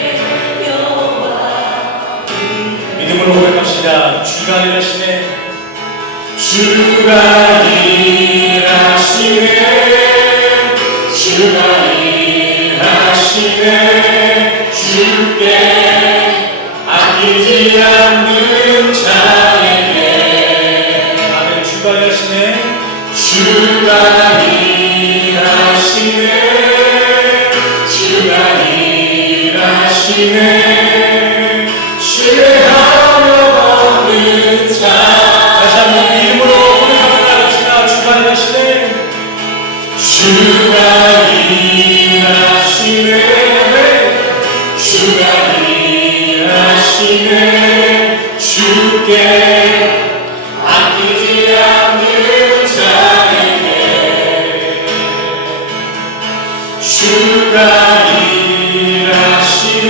여호와. 믿음으로 고백합시다. 주가 일하시네. 주가 일하시네. 주가 일하시네. 주께 아끼지 않는 자에게. 아멘. 주가 일하시네. 주가 일하시네. 주가 일하시네. 신뢰하며 없는 자. 다시 한번 믿음으로 고백하며 나갑시다. 주가 일하시네. 주가 일하시네. 주가 일하시네. 주께 아끼지 않는 자에게. 주가 일하시네.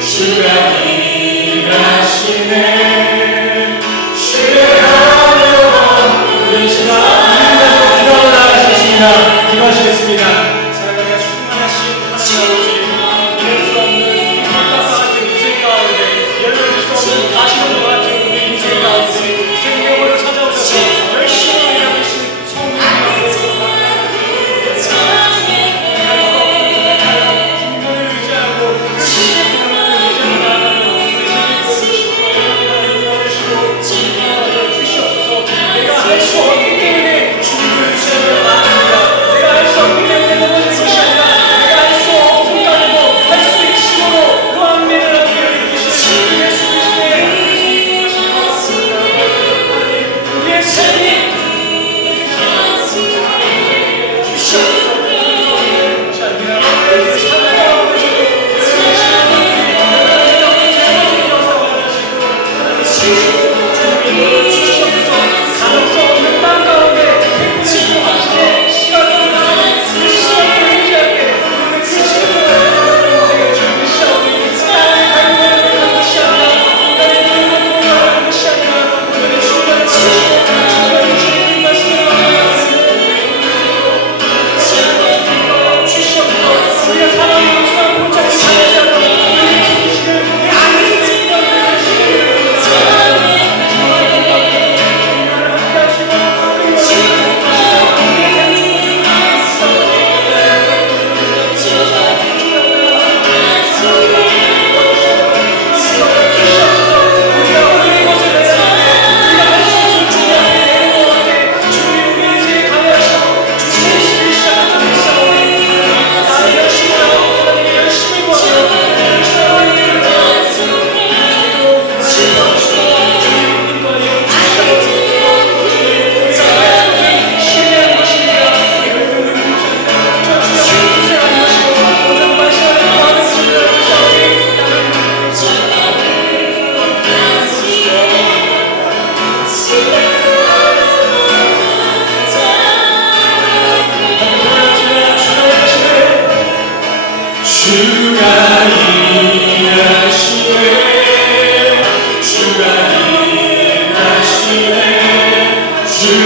주가 일하시네. 신뢰하며 없는 자. 기도하시겠습니다. 사랑하며 충만하신 하나님 아버지, 이럴 수 없는 이 바깥과 같은 인생 가운데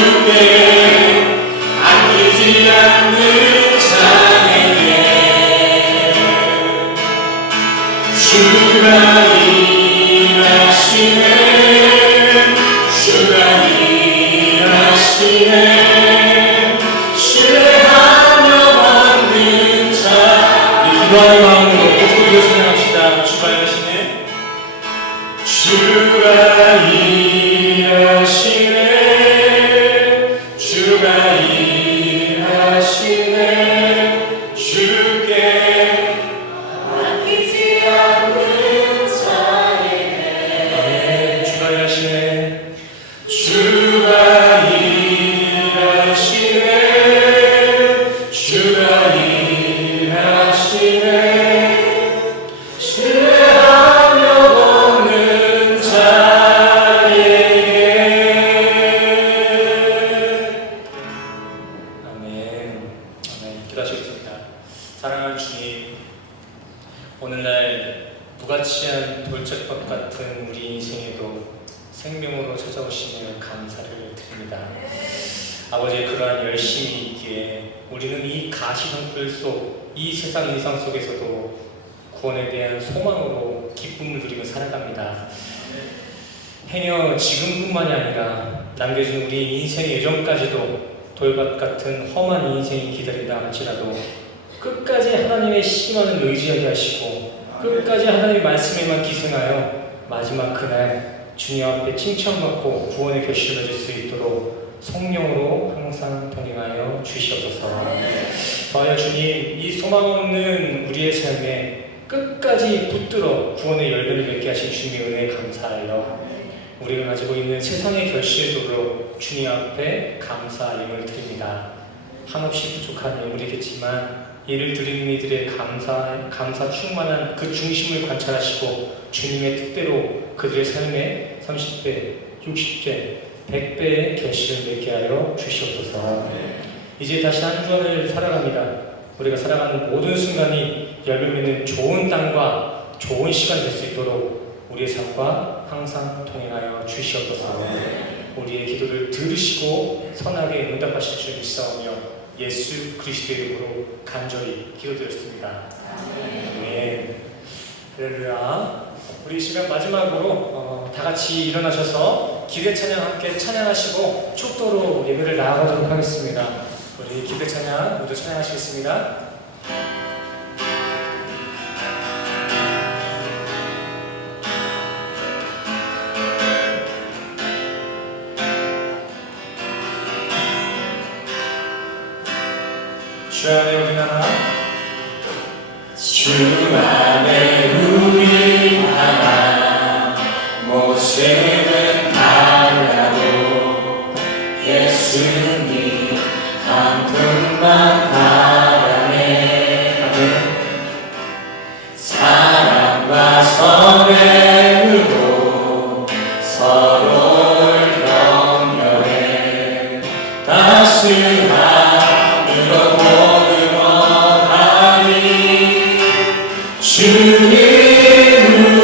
주께 아끼지 않는 자에게 주가 일하시네 주가 일하시네 신뢰하며 얻는 자 이 기도하는 마음으로 목소리로 찬양합시다. 주가 일하시네 주가 일하시네 주가 일하시네 주께 아끼지 않는 자에게 주가 일하시네 주가 일하시네 주가 일하시네 신뢰하며 걷는 자에게 아멘. 아멘. 기도하시겠습니다. 사랑하는 주님, 오늘날 무가치한 돌짝밭 같은 우리 인생에도 생명으로 찾아오시며 감사를 드립니다. 아버지의 그러한 열심이 있기에 우리는 이 가시덤불 속, 이 세상 인상 속에서도 구원에 대한 소망으로 기쁨을 누리며 살아갑니다. 행여 지금뿐만이 아니라 남겨진 우리 인생의 예정까지도 돌밭 같은 험한 인생이 기다린다 할지라도 끝까지 하나님의 시간을 의지하게 하시고 끝까지 하나님의 말씀에만 기생하여 마지막 그날 주님 앞에 칭찬받고 구원의 결실을 맺을 수 있도록 성령으로 항상 동행하여 주시옵소서. 더하여 주님, 이 소망 없는 우리의 삶에 끝까지 붙들어 구원의 열매를 맺게 하신 주님의 은혜에 감사하여 우리가 가지고 있는 세상의 결실도록 주님 앞에 감사임을 드립니다. 한없이 부족한 예물이겠지만 이를 드리는 이들의 감사 충만한 그 중심을 관찰하시고 주님의 뜻대로 그들의 삶에 30배, 60배, 100배의 결실을 맺게 하여 주시옵소서. 이제 다시 한 주간을 살아갑니다. 우리가 살아가는 모든 순간이 열매 맺는 좋은 땅과 좋은 시간 될 수 있도록 우리의 삶과 항상 동행하여 주시옵소서. 우리의 기도를 들으시고 선하게 응답하실 줄 믿사오며 예수 그리스도의 이름으로 간절히 기도드렸습니다. 아멘. 할렐루야. 우리 이 시간 마지막으로 다 같이 일어나셔서 기대 찬양 함께 찬양하시고 축도로 예배를 나아가도록 하겠습니다. 우리 기대 찬양 모두 찬양하시겠습니다. 주 안에 우리 하나 주 안에 우리 하나 모습은 달라도 예수님 한 분만 바라네. 사랑과 선행으로 서로를 격려해 따스함으로 모두 원하니 주님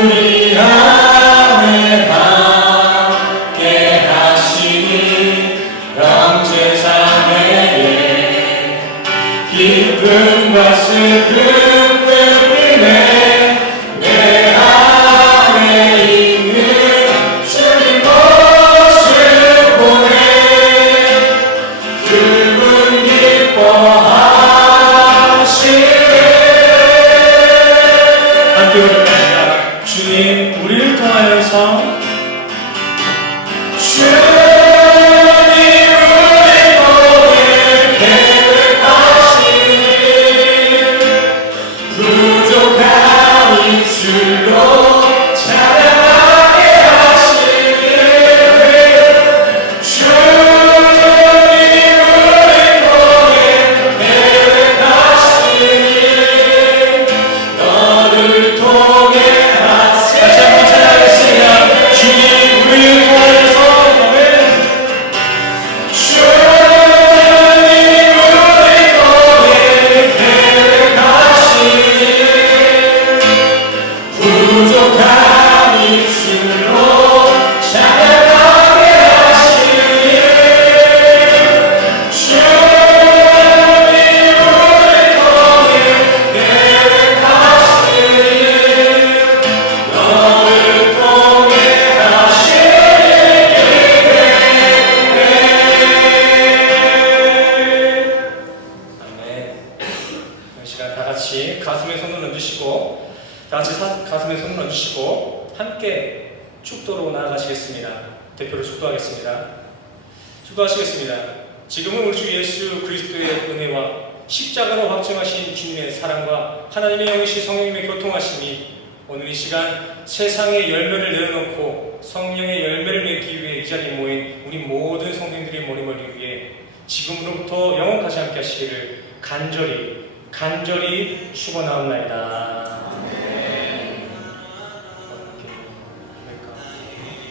우리 안에 함께 하시니 형제자매의 기쁨과 슬픔 때문에 내 안에 있는 주님 모습 보내 그분 기뻐하시네. 함께 고백합니다. 주님 우리를 통하여서 얹으시고 다 같이 가슴에 손을 얹으시고 함께 축도로 나아가시겠습니다. 대표로 축도하겠습니다. 축도하시겠습니다. 지금은 우리 주 예수 그리스도의 은혜와 십자가로 확증하신 주님의 사랑과 하나님의 영이신 성령님의 교통하심이 오늘 이 시간 세상의 열매를 내려놓고 성령의 열매를 맺기 위해 이 자리에 모인 우리 모든 성도님들의 머리머리 위에 지금으로부터 영원까지 함께 하시기를 간절히 축원하옵나이다.